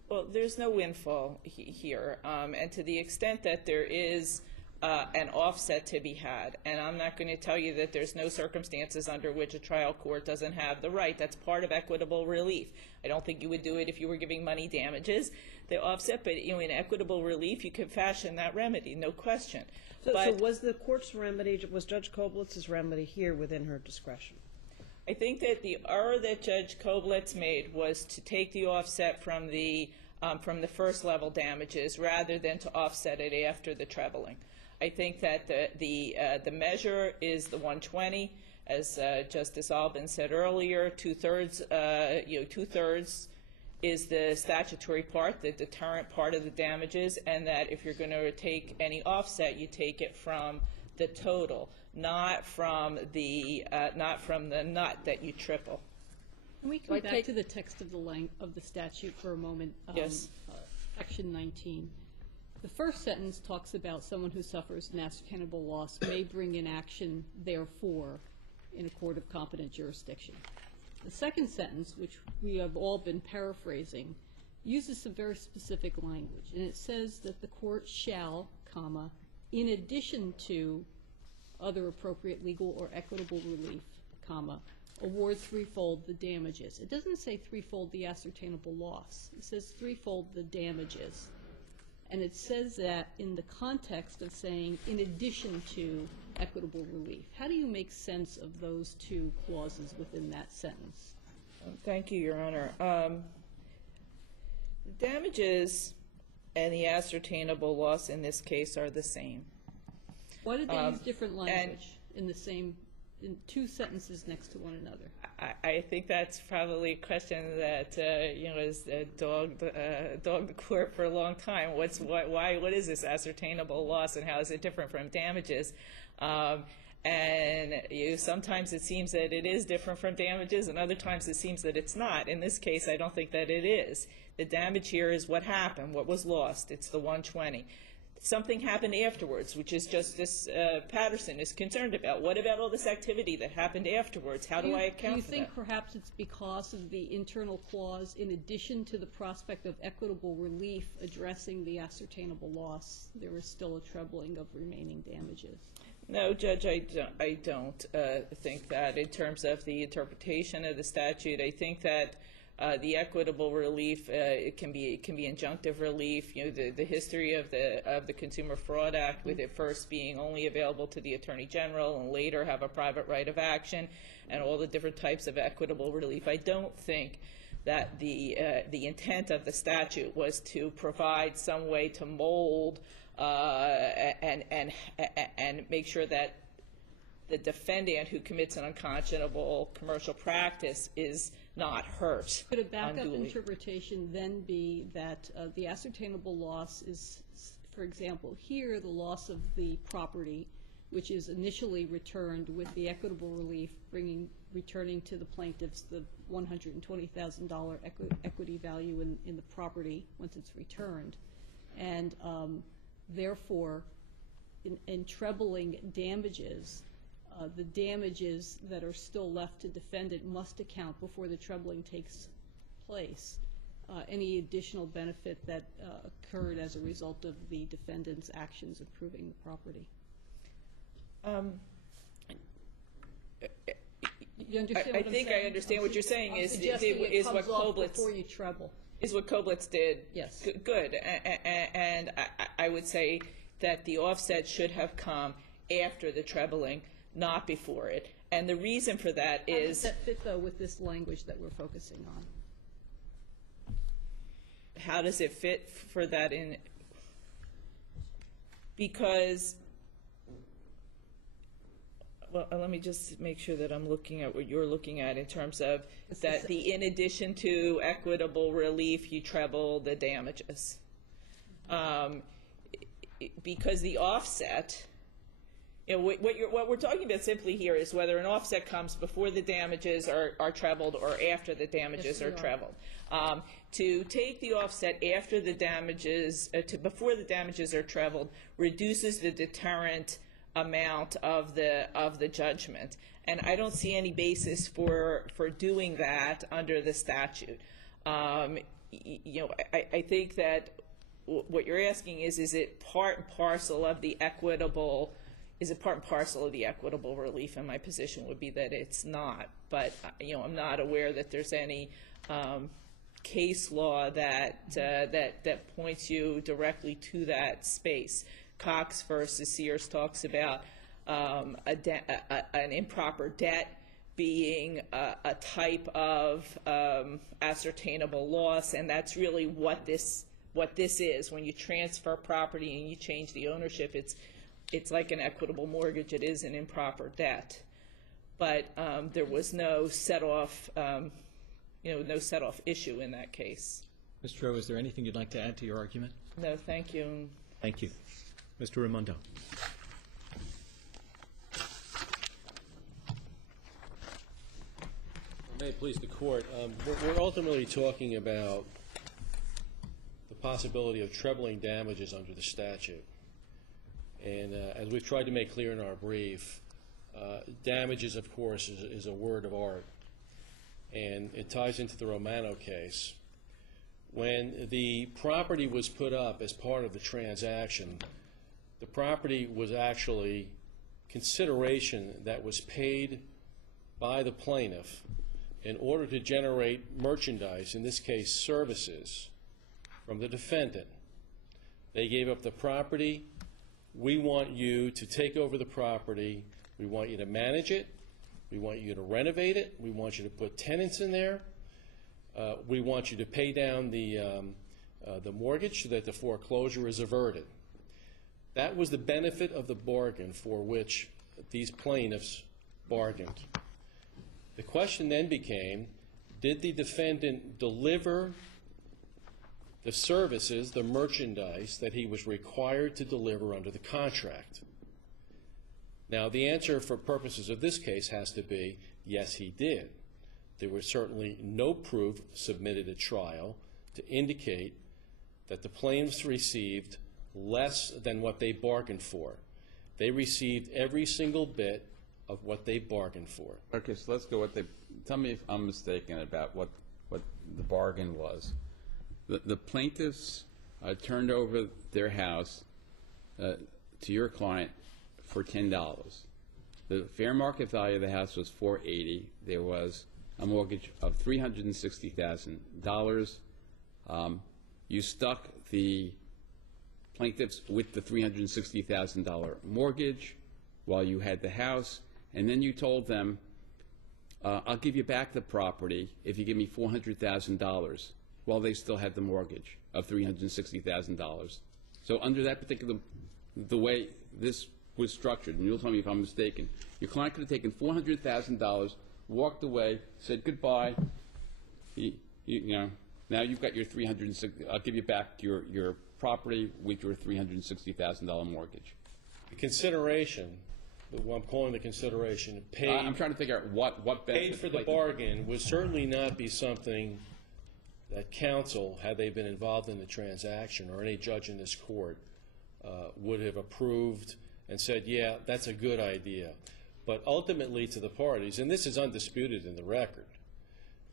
Well, there's no windfall here, and to the extent that there is an offset to be had, and I'm not going to tell you that there's no circumstances under which a trial court doesn't have the right. That's part of equitable relief. I don't think you would do it if you were giving money damages, the offset, but in equitable relief, you could fashion that remedy, no question. So was the court's remedy, was Judge Koblitz's remedy here within her discretion? I think that the error that Judge Koblitz made was to take the offset from the first level damages rather than to offset it after the trebling. I think that the measure is the 120, as Justice Albin said earlier. Two-thirds is the statutory part, the deterrent part of the damages, and that if you're going to take any offset, you take it from the total, not from the nut that you triple. Can we come back to the text of the statute for a moment? Yes. Section 19. The first sentence talks about someone who suffers an ascertainable loss may bring in action, therefore, in a court of competent jurisdiction. The second sentence, which we have all been paraphrasing, uses some very specific language, and it says that the court shall, comma, in addition to other appropriate legal or equitable relief, comma, award threefold the damages. It doesn't say threefold the ascertainable loss. It says threefold the damages. And it says that in the context of saying in addition to equitable relief. How do you make sense of those two clauses within that sentence? Thank you, Your Honor. The damages and the ascertainable loss in this case are the same. Why did they use different language in the same, in two sentences next to one another? I think that's probably a question that has dogged the court for a long time. What is this ascertainable loss, and how is it different from damages? And sometimes it seems that it is different from damages, and other times it seems that it's not. In this case, I don't think that it is. The damage here is what happened, what was lost. It's the 120. Something happened afterwards, which is Justice Patterson is concerned about. What about all this activity that happened afterwards? How do I account for that? Do you think perhaps it's because of the internal clause, in addition to the prospect of equitable relief addressing the ascertainable loss, there is still a trebling of remaining damages? No, Judge, I don't think that. In terms of the interpretation of the statute, I think that the equitable relief it can be injunctive relief. The history of the Consumer Fraud Act, with it first being only available to the Attorney General and later have a private right of action, and all the different types of equitable relief. I don't think that the intent of the statute was to provide some way to mold and make sure that the defendant who commits an unconscionable commercial practice is not hurt. Could a backup unduly. interpretation then be that the ascertainable loss is, for example, here the loss of the property, which is initially returned with the equitable relief returning to the plaintiffs the $120,000 equity value in the property once it's returned, and therefore in trebling damages, the damages that are still left to defendant must account before the trebling takes place. Any additional benefit that occurred as a result of the defendant's actions of proving the property. You understand what I'm saying? I understand what you're saying is what Koblitz before you treble. Is what Koblitz did. Yes. Good. And I would say that the offset should have come after the trebling, not before it. And the reason for that is... How does that fit, though, with this language that we're focusing on? How does it fit for that in... Because... Well, let me just make sure that I'm looking at what you're looking at in terms of that in addition to equitable relief, you treble the damages. Because the offset... what we're talking about simply here is whether an offset comes before the damages are trebled or after the damages are trebled. To take the offset after the damages, before the damages are trebled, reduces the deterrent amount of the judgment, and I don't see any basis for doing that under the statute. I think that what you're asking is it part and parcel of the equitable? Is it part and parcel of the equitable relief? And my position would be that it's not. But I'm not aware that there's any case law that points you directly to that space. Cox versus Sears talks about an improper debt being a type of ascertainable loss, and that's really what this is. When you transfer property and you change the ownership, it's like an equitable mortgage. It is an improper debt, but there was no set-off, no set-off issue in that case. Mr. Rowe, is there anything you'd like to add to your argument? No, thank you. Thank you. Mr. Raimondo. May it please the Court, we're ultimately talking about the possibility of trebling damages under the statute. And as we've tried to make clear in our brief, damages, of course, is a word of art. And it ties into the Romano case, When the property was put up as part of the transaction, the property was actually consideration that was paid by the plaintiff in order to generate merchandise, in this case services, from the defendant. They gave up the property. We want you to take over the property. We want you to manage it. We want you to renovate it. We want you to put tenants in there. We want you to pay down the mortgage so that the foreclosure is averted. That was the benefit of the bargain for which these plaintiffs bargained. The question then became, did the defendant deliver the services, the merchandise that he was required to deliver under the contract? Now, the answer for purposes of this case has to be, yes, he did. There was certainly no proof submitted at trial to indicate that the plaintiffs received less than what they bargained for. They received every single bit of what they bargained for. Okay, so let's go with tell me if I'm mistaken about what the bargain was. The plaintiffs turned over their house to your client for $10. The fair market value of the house was $480. There was a mortgage of $360,000. You stuck the plaintiffs with the $360,000 mortgage while you had the house, and then you told them, I'll give you back the property if you give me $400,000, while they still had the mortgage of $360,000. So under that particular, the way this was structured, and you'll tell me if I'm mistaken, your client could have taken $400,000, walked away, said goodbye, you know, now you've got your I'll give you back your property with your $360,000 mortgage. The consideration, what I'm calling the consideration, paid. I'm trying to figure out what paid for the bargain would certainly not be something that counsel, had they been involved in the transaction, or any judge in this court, would have approved and said, yeah, that's a good idea. But ultimately to the parties, and this is undisputed in the record,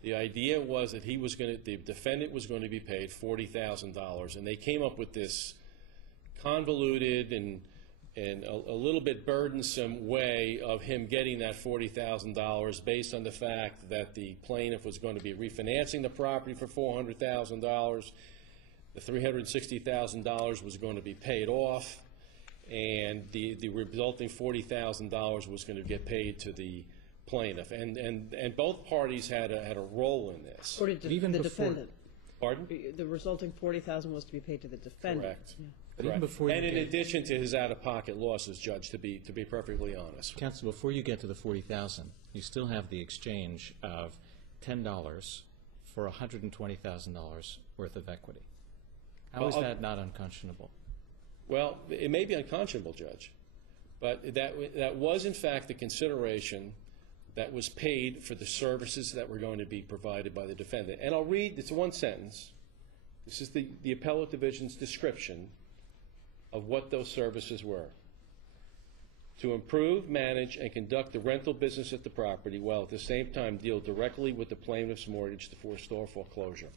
the idea was that the defendant was going to be paid $40,000, and they came up with this convoluted and a little bit burdensome way of him getting that $40,000 based on the fact that the plaintiff was going to be refinancing the property for $400,000. The $360,000 was going to be paid off, and the resulting $40,000 was going to get paid to the plaintiff. And both parties had a role in this. According to the defendant. Pardon? The resulting $40,000 was to be paid to the defendant. Correct. Yeah. But even before and in addition to his out-of-pocket losses, Judge, to be perfectly honest. Counsel, before you get to the $40,000, you still have the exchange of $10 for $120,000 worth of equity. How is that not unconscionable? Well, it may be unconscionable, Judge, but that was in fact the consideration that was paid for the services that were going to be provided by the defendant. And I'll read, it's one sentence. This is the appellate division's description of what those services were. To improve, manage, and conduct the rental business at the property while at the same time deal directly with the plaintiff's mortgage to forestall foreclosure.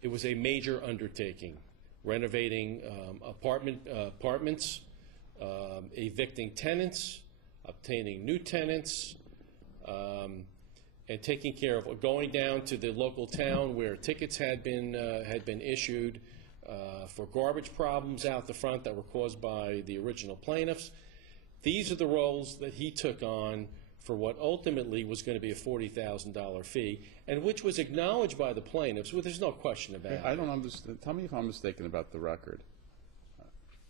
It was a major undertaking, renovating apartments, evicting tenants, obtaining new tenants, and taking care of going down to the local town where tickets had been issued for garbage problems out the front that were caused by the original plaintiffs. These are the roles that he took on for what ultimately was going to be a $40,000 fee, and which was acknowledged by the plaintiffs. Well, there's no question about it. I don't understand. Tell me if I'm mistaken about the record.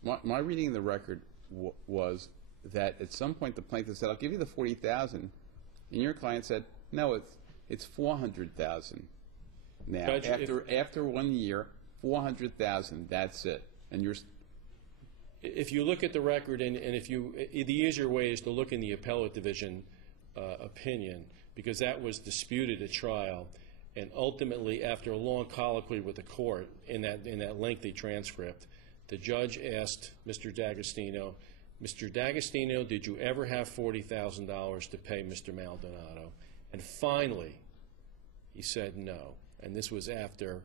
My reading of the record was that at some point the plaintiff said, I'll give you the $40,000, and your client said, no, it's $400,000 now. Judge, after 1 year, $400,000, that's it. And if you look at the record, and the easier way is to look in the appellate division opinion, because that was disputed at trial, and ultimately after a long colloquy with the court in that lengthy transcript, the judge asked Mr. D'Agostino, Mr. D'Agostino, did you ever have $40,000 to pay Mr. Maldonado? And finally, he said no. And this was after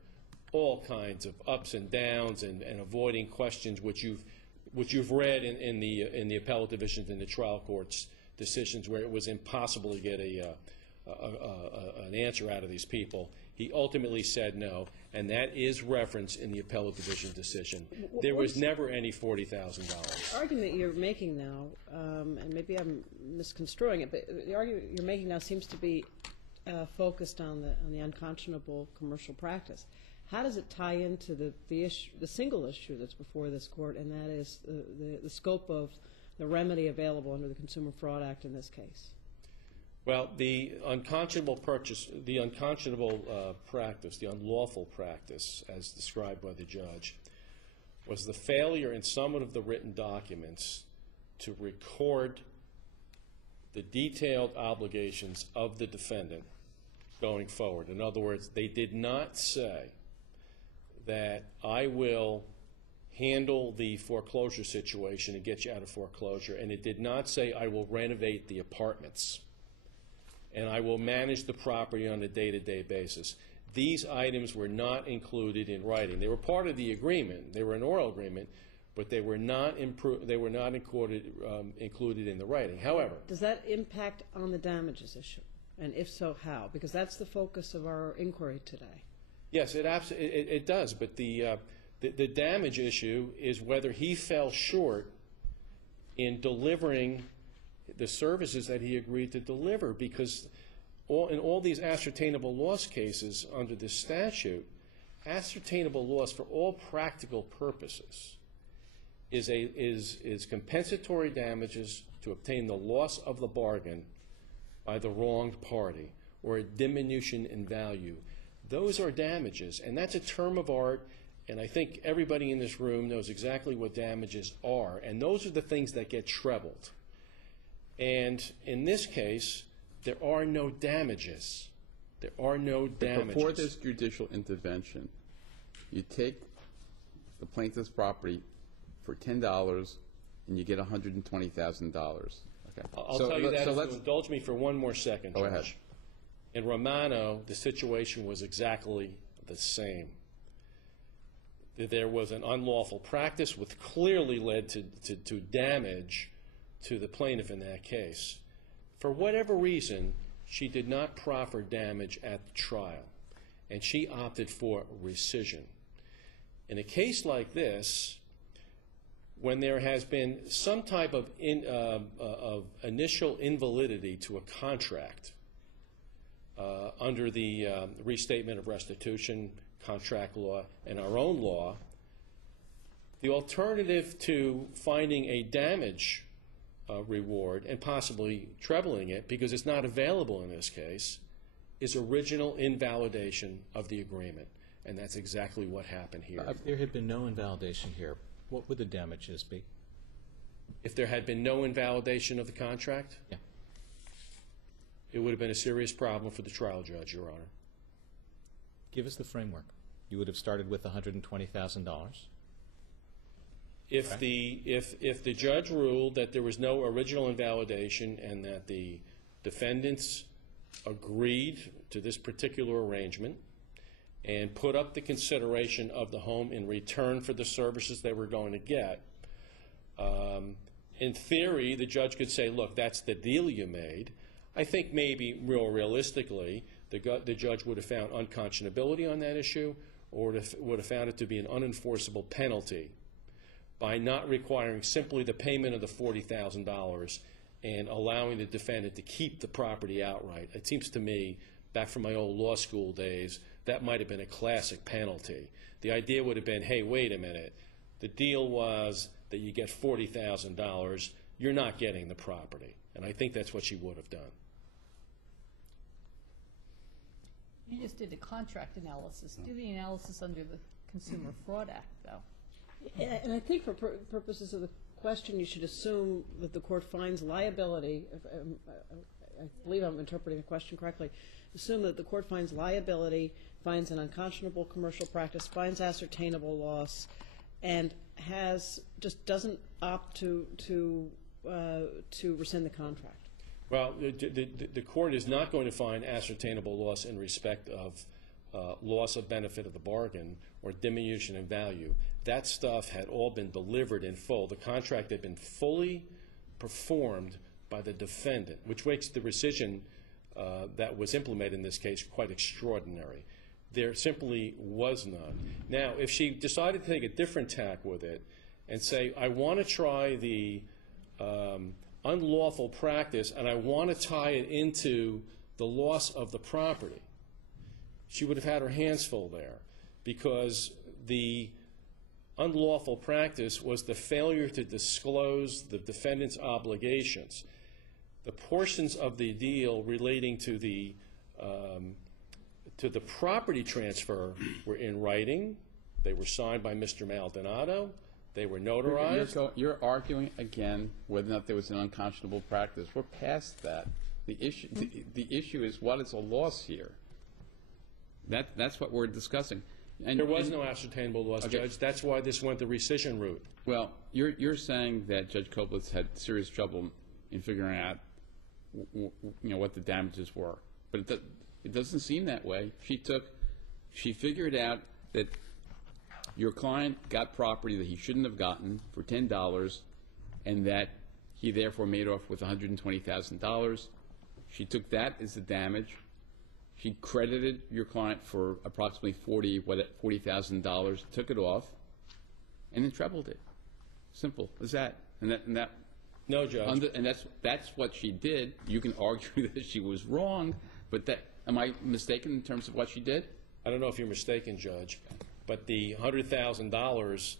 all kinds of ups and downs and avoiding questions which you've read in the appellate divisions and the trial court's decisions where it was impossible to get an answer out of these people. He ultimately said no, and that is referenced in the appellate division decision. There was never any $40,000. The argument you're making now, and maybe I'm misconstruing it, but the argument you're making now seems to be focused on the unconscionable commercial practice. How does it tie into the single issue that's before this court, and that is the scope of the remedy available under the Consumer Fraud Act in this case? Well, the unconscionable practice, the unlawful practice, as described by the judge, was the failure in some of the written documents to record the detailed obligations of the defendant going forward. In other words, they did not say that I will handle the foreclosure situation and get you out of foreclosure, and it did not say I will renovate the apartments and I will manage the property on a day-to-day basis. These items were not included in writing. They were part of the agreement. They were an oral agreement, but they were not included in the writing. However, does that impact on the damages issue? And if so, how? Because that's the focus of our inquiry today. yes, it does. But the damage issue is whether he fell short in delivering the services that he agreed to deliver, because in all these ascertainable loss cases under this statute, ascertainable loss for all practical purposes is compensatory damages to obtain the loss of the bargain by the wronged party or a diminution in value. Those are damages, and that's a term of art, and I think everybody in this room knows exactly what damages are, and those are the things that get trebled. And in this case, there are no damages. There are no damages. Before this judicial intervention, you take the plaintiff's property for $10 and you get $120,000. Okay. I'll tell you that if you indulge me for one more second, Judge. Go ahead. In Romano, the situation was exactly the same. There was an unlawful practice which clearly led to damage to the plaintiff in that case. For whatever reason, she did not proffer damage at the trial, and she opted for rescission. In a case like this, when there has been some type of initial invalidity to a contract under the restatement of restitution, contract law, and our own law, the alternative to finding a damage reward and possibly trebling it, because it's not available in this case, is original invalidation of the agreement. And that's exactly what happened here. If there had been no invalidation here, what would the damages be? If there had been no invalidation of the contract? Yeah. It would have been a serious problem for the trial judge, Your Honor. Give us the framework. You would have started with $120,000. If the judge ruled that there was no original invalidation and that the defendants agreed to this particular arrangement and put up the consideration of the home in return for the services they were going to get, in theory, the judge could say, look, that's the deal you made. I think maybe realistically, the judge would have found unconscionability on that issue, or would have found it to be an unenforceable penalty by not requiring simply the payment of the $40,000 and allowing the defendant to keep the property outright. It seems to me, back from my old law school days, that might have been a classic penalty. The idea would have been, hey, wait a minute. The deal was that you get $40,000. You're not getting the property. And I think that's what she would have done. You just did a contract analysis. Do the analysis under the Consumer Fraud Act, though. And I think for purposes of the question, you should assume that the court finds liability. I believe I'm interpreting the question correctly. Assume that the court finds liability, finds an unconscionable commercial practice, finds ascertainable loss, and just doesn't opt to rescind the contract. Well, the court is not going to find ascertainable loss in respect of loss of benefit of the bargain or diminution in value. That stuff had all been delivered in full. The contract had been fully performed by the defendant, which makes the rescission that was implemented in this case quite extraordinary. There simply was none. Now, if she decided to take a different tack with it and say, I want to try the unlawful practice and I want to tie it into the loss of the property, she would have had her hands full there, because the unlawful practice was the failure to disclose the defendant's obligations. The portions of the deal relating to the property transfer were in writing. They were signed by Mr. Maldonado. They were notarized. You're arguing again whether or not there was an unconscionable practice. We're past that. The issue is what is a loss here. That's what we're discussing. There was no ascertainable loss, Okay. Judge. That's why this went the rescission route. Well, you're saying that Judge Koblitz had serious trouble in figuring out what the damages were, but it doesn't seem that way. She figured out that your client got property that he shouldn't have gotten for $10, and that he therefore made off with $120,000. She took that as the damage. She credited your client for approximately $40,000, took it off, and then trebled it. Simple as that. And that. No, Judge. And that's what she did. You can argue that she was wrong, but am I mistaken in terms of what she did? I don't know if you're mistaken, Judge, but the $100,000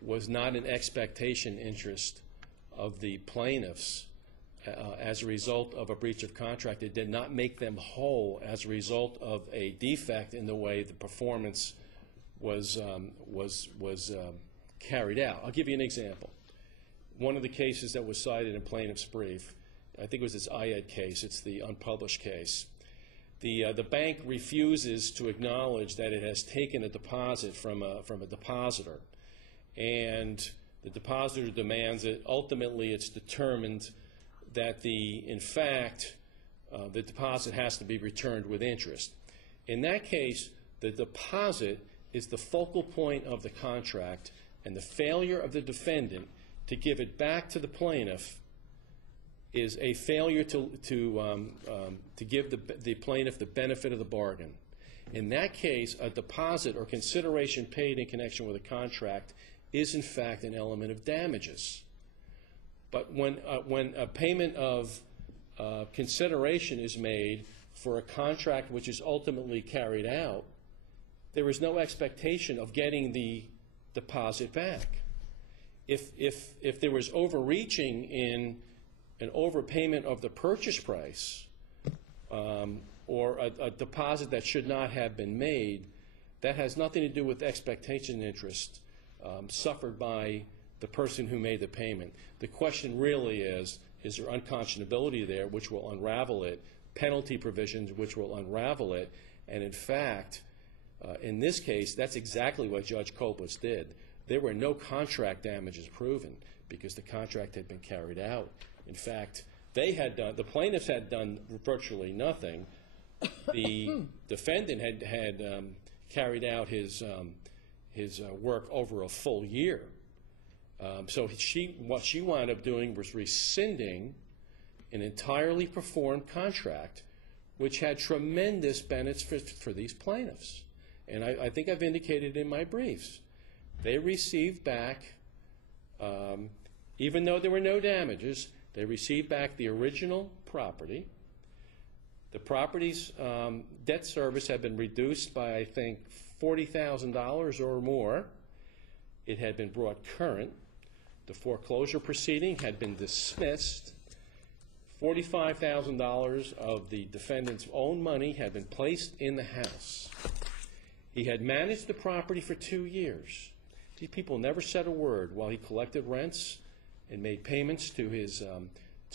was not an expectation interest of the plaintiffs as a result of a breach of contract. It did not make them whole as a result of a defect in the way the performance was carried out. I'll give you an example. One of the cases that was cited in plaintiff's brief, I think it was this IED case. It's the unpublished case. The bank refuses to acknowledge that it has taken a deposit from a depositor, and the depositor demands it. Ultimately, it's determined that in fact, the deposit has to be returned with interest. In that case, the deposit is the focal point of the contract, and the failure of the defendant to give it back to the plaintiff is a failure to give the plaintiff the benefit of the bargain. In that case, a deposit or consideration paid in connection with a contract is in fact an element of damages. But when a payment of consideration is made for a contract which is ultimately carried out, there is no expectation of getting the deposit back. If there was overreaching in an overpayment of the purchase price or a deposit that should not have been made, that has nothing to do with expectation interest suffered by the person who made the payment. The question really is there unconscionability there which will unravel it, penalty provisions which will unravel it, and in fact, in this case, that's exactly what Judge Koblitz did. There were no contract damages proven because the contract had been carried out. In fact, the plaintiffs had done virtually nothing. The defendant had carried out his work over a full year. So what she wound up doing was rescinding an entirely performed contract which had tremendous benefits for these plaintiffs. And I think I've indicated in my briefs. They received back, even though there were no damages, they received back the original property. The property's debt service had been reduced by, I think, $40,000 or more. It had been brought current. The foreclosure proceeding had been dismissed. $45,000 of the defendant's own money had been placed in the house. He had managed the property for 2 years. These people never said a word while he collected rents and made payments to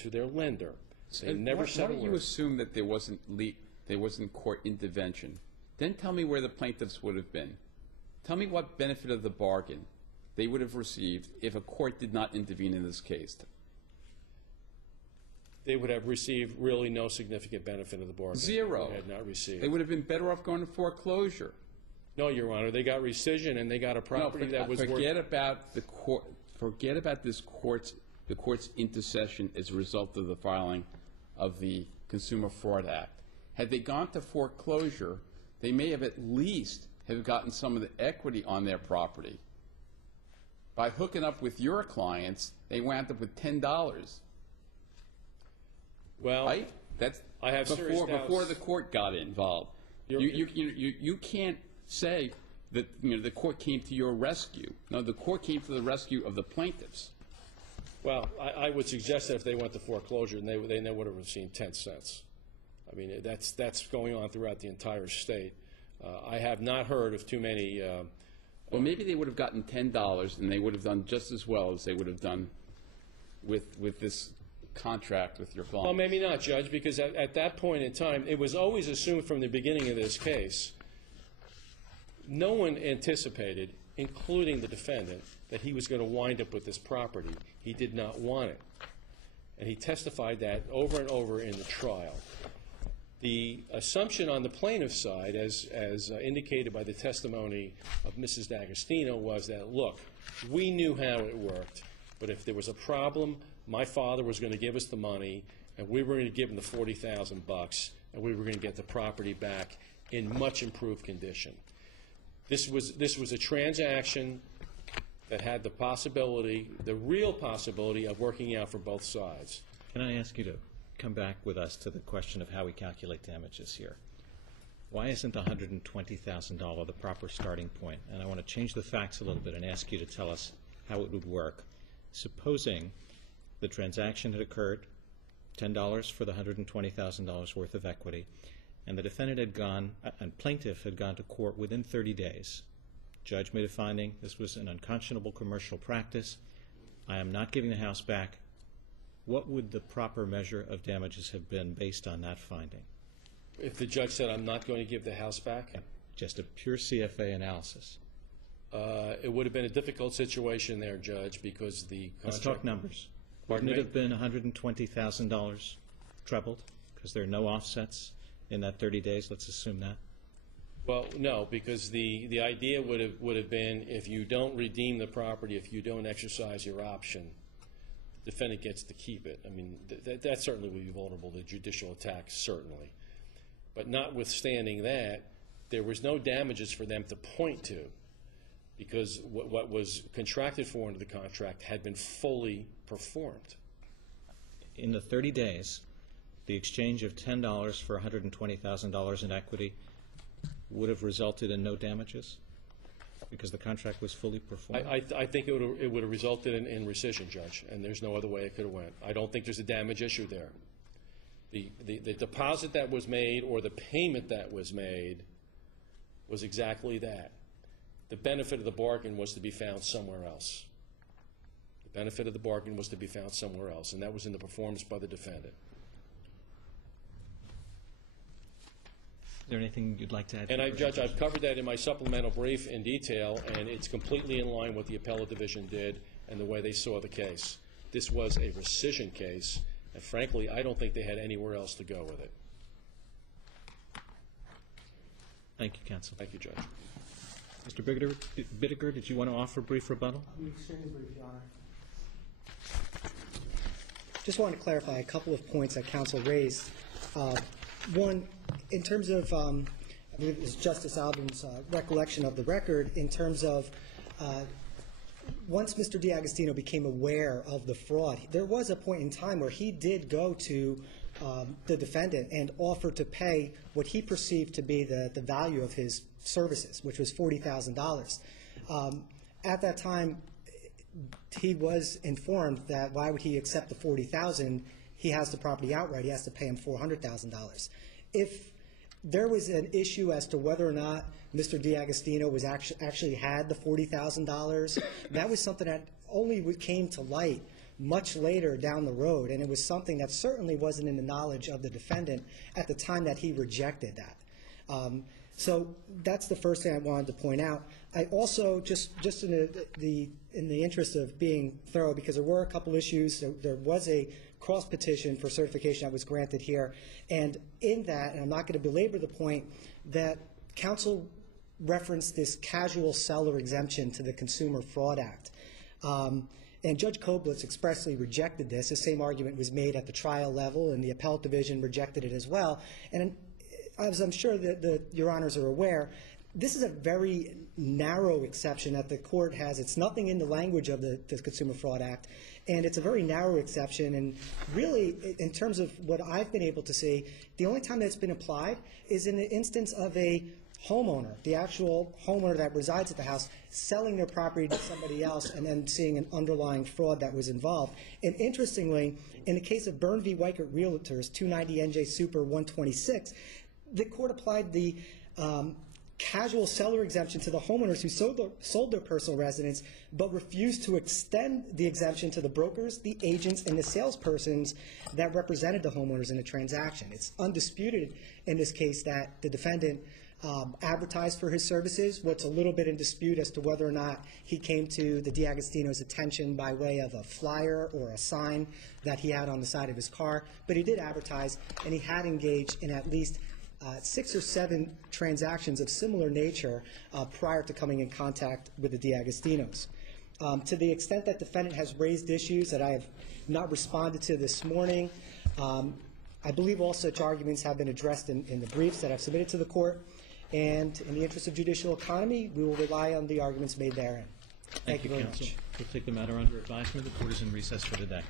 their lender. They never said a word. Why don't you assume that there wasn't court intervention? Then tell me where the plaintiffs would have been. Tell me what benefit of the bargain they would have received if a court did not intervene in this case. they would have received really no significant benefit of the bargain. Zero. They had not received. They would have been better off going to foreclosure. No, Your Honor, they got rescission and they got a property that was worth. Forget about the court. Forget about the court's intercession as a result of the filing of the Consumer Fraud Act. Had they gone to foreclosure, they may have at least have gotten some of the equity on their property. By hooking up with your clients, they wound up with $10. Well, right? That's I have serious doubts. before the court got involved. You can't say that the court came to your rescue. No, the court came to the rescue of the plaintiffs. Well, I would suggest that if they went to foreclosure, they would have received 10 cents. I mean, that's going on throughout the entire state. I have not heard of too many. Well, maybe they would have gotten $10, and they would have done just as well as they would have done with this contract with your client. Well, maybe not, Judge, because at that point in time, it was always assumed from the beginning of this case, no one anticipated, including the defendant, that he was going to wind up with this property. He did not want it. And he testified that over and over in the trial. The assumption on the plaintiff's side, as indicated by the testimony of Mrs. D'Agostino, was that, look, we knew how it worked, but if there was a problem, my father was going to give us the money, and we were going to give him the $40,000, and we were going to get the property back in much improved condition. This was a transaction that had the possibility, the real possibility, of working out for both sides. Can I ask you to come back with us to the question of how we calculate damages here? Why isn't $120,000 the proper starting point? And I want to change the facts a little bit and ask you to tell us how it would work. Supposing the transaction had occurred, $10 for the $120,000 worth of equity, and the defendant had gone, and plaintiff had gone to court within 30 days. Judge made a finding, this was an unconscionable commercial practice. I am not giving the house back. What would the proper measure of damages have been based on that finding? If the judge said, I'm not going to give the house back? Just a pure CFA analysis. It would have been a difficult situation there, Judge, because the contract... Let's talk numbers. Pardon Wouldn't it me? have been $120,000 trebled? Because there are no offsets in that 30 days, let's assume that. Well, no, because the idea would have been, if you don't redeem the property, if you don't exercise your option, the defendant gets to keep it. I mean, that certainly would be vulnerable to judicial attack, certainly. But notwithstanding that, there was no damages for them to point to, because what was contracted for under the contract had been fully performed. In the 30 days, the exchange of $10 for $120,000 in equity would have resulted in no damages because the contract was fully performed? I think it would have resulted in rescission, Judge, and there's no other way it could have went. I don't think there's a damage issue there. The deposit that was made or the payment that was made was exactly that. The benefit of the bargain was to be found somewhere else. The benefit of the bargain was to be found somewhere else, and that was in the performance by the defendant. Is there anything you'd like to add? And, Judge, I've covered that in my supplemental brief in detail, and it's completely in line with what the appellate division did and the way they saw the case. This was a rescission case, and frankly, I don't think they had anywhere else to go with it. Thank you, counsel. Thank you, Judge. Mr. Bittiger, did you want to offer a brief rebuttal? I'll be extremely brief, Your Honor. Just wanted to clarify a couple of points that counsel raised. One, in terms of, I believe it was Justice Albin's recollection of the record, in terms of once Mr. D'Agostino became aware of the fraud, there was a point in time where he did go to the defendant and offer to pay what he perceived to be the value of his services, which was $40,000. At that time, he was informed that why would he accept the $40,000? He has the property outright. He has to pay him $400,000. If there was an issue as to whether or not Mr. D'Agostino was actually had the $40,000, that was something that only came to light much later down the road, and it was something that certainly wasn't in the knowledge of the defendant at the time that he rejected that. So that's the first thing I wanted to point out. I also, just in the interest of being thorough, because there were a couple issues, there was a cross-petition for certification that was granted here. And in that, and I'm not going to belabor the point, that counsel referenced this casual seller exemption to the Consumer Fraud Act. And Judge Koblitz expressly rejected this. The same argument was made at the trial level, and the appellate division rejected it as well. And as I'm sure that Your Honors are aware, this is a very narrow exception that the court has. It's nothing in the language of the Consumer Fraud Act, and it's a very narrow exception. And really, in terms of what I've been able to see, the only time that's been applied is in the instance of a homeowner, the actual homeowner that resides at the house, selling their property to somebody else and then seeing an underlying fraud that was involved. And interestingly, in the case of Byrne v. Weichert Realtors, 290 NJ Super 126, the court applied the casual seller exemption to the homeowners who sold their personal residence, but refused to extend the exemption to the brokers, the agents, and the salespersons that represented the homeowners in the transaction. It's undisputed in this case that the defendant advertised for his services. What's a little bit in dispute as to whether or not he came to the D'Agostino's attention by way of a flyer or a sign that he had on the side of his car, but he did advertise, and he had engaged in at least 6 or 7 transactions of similar nature prior to coming in contact with the D'Agostinos. To the extent that defendant has raised issues that I have not responded to this morning, I believe all such arguments have been addressed in the briefs that I've submitted to the court, and in the interest of judicial economy, we will rely on the arguments made therein. Thank you very much. We'll take the matter under advisement. The court is in recess for today.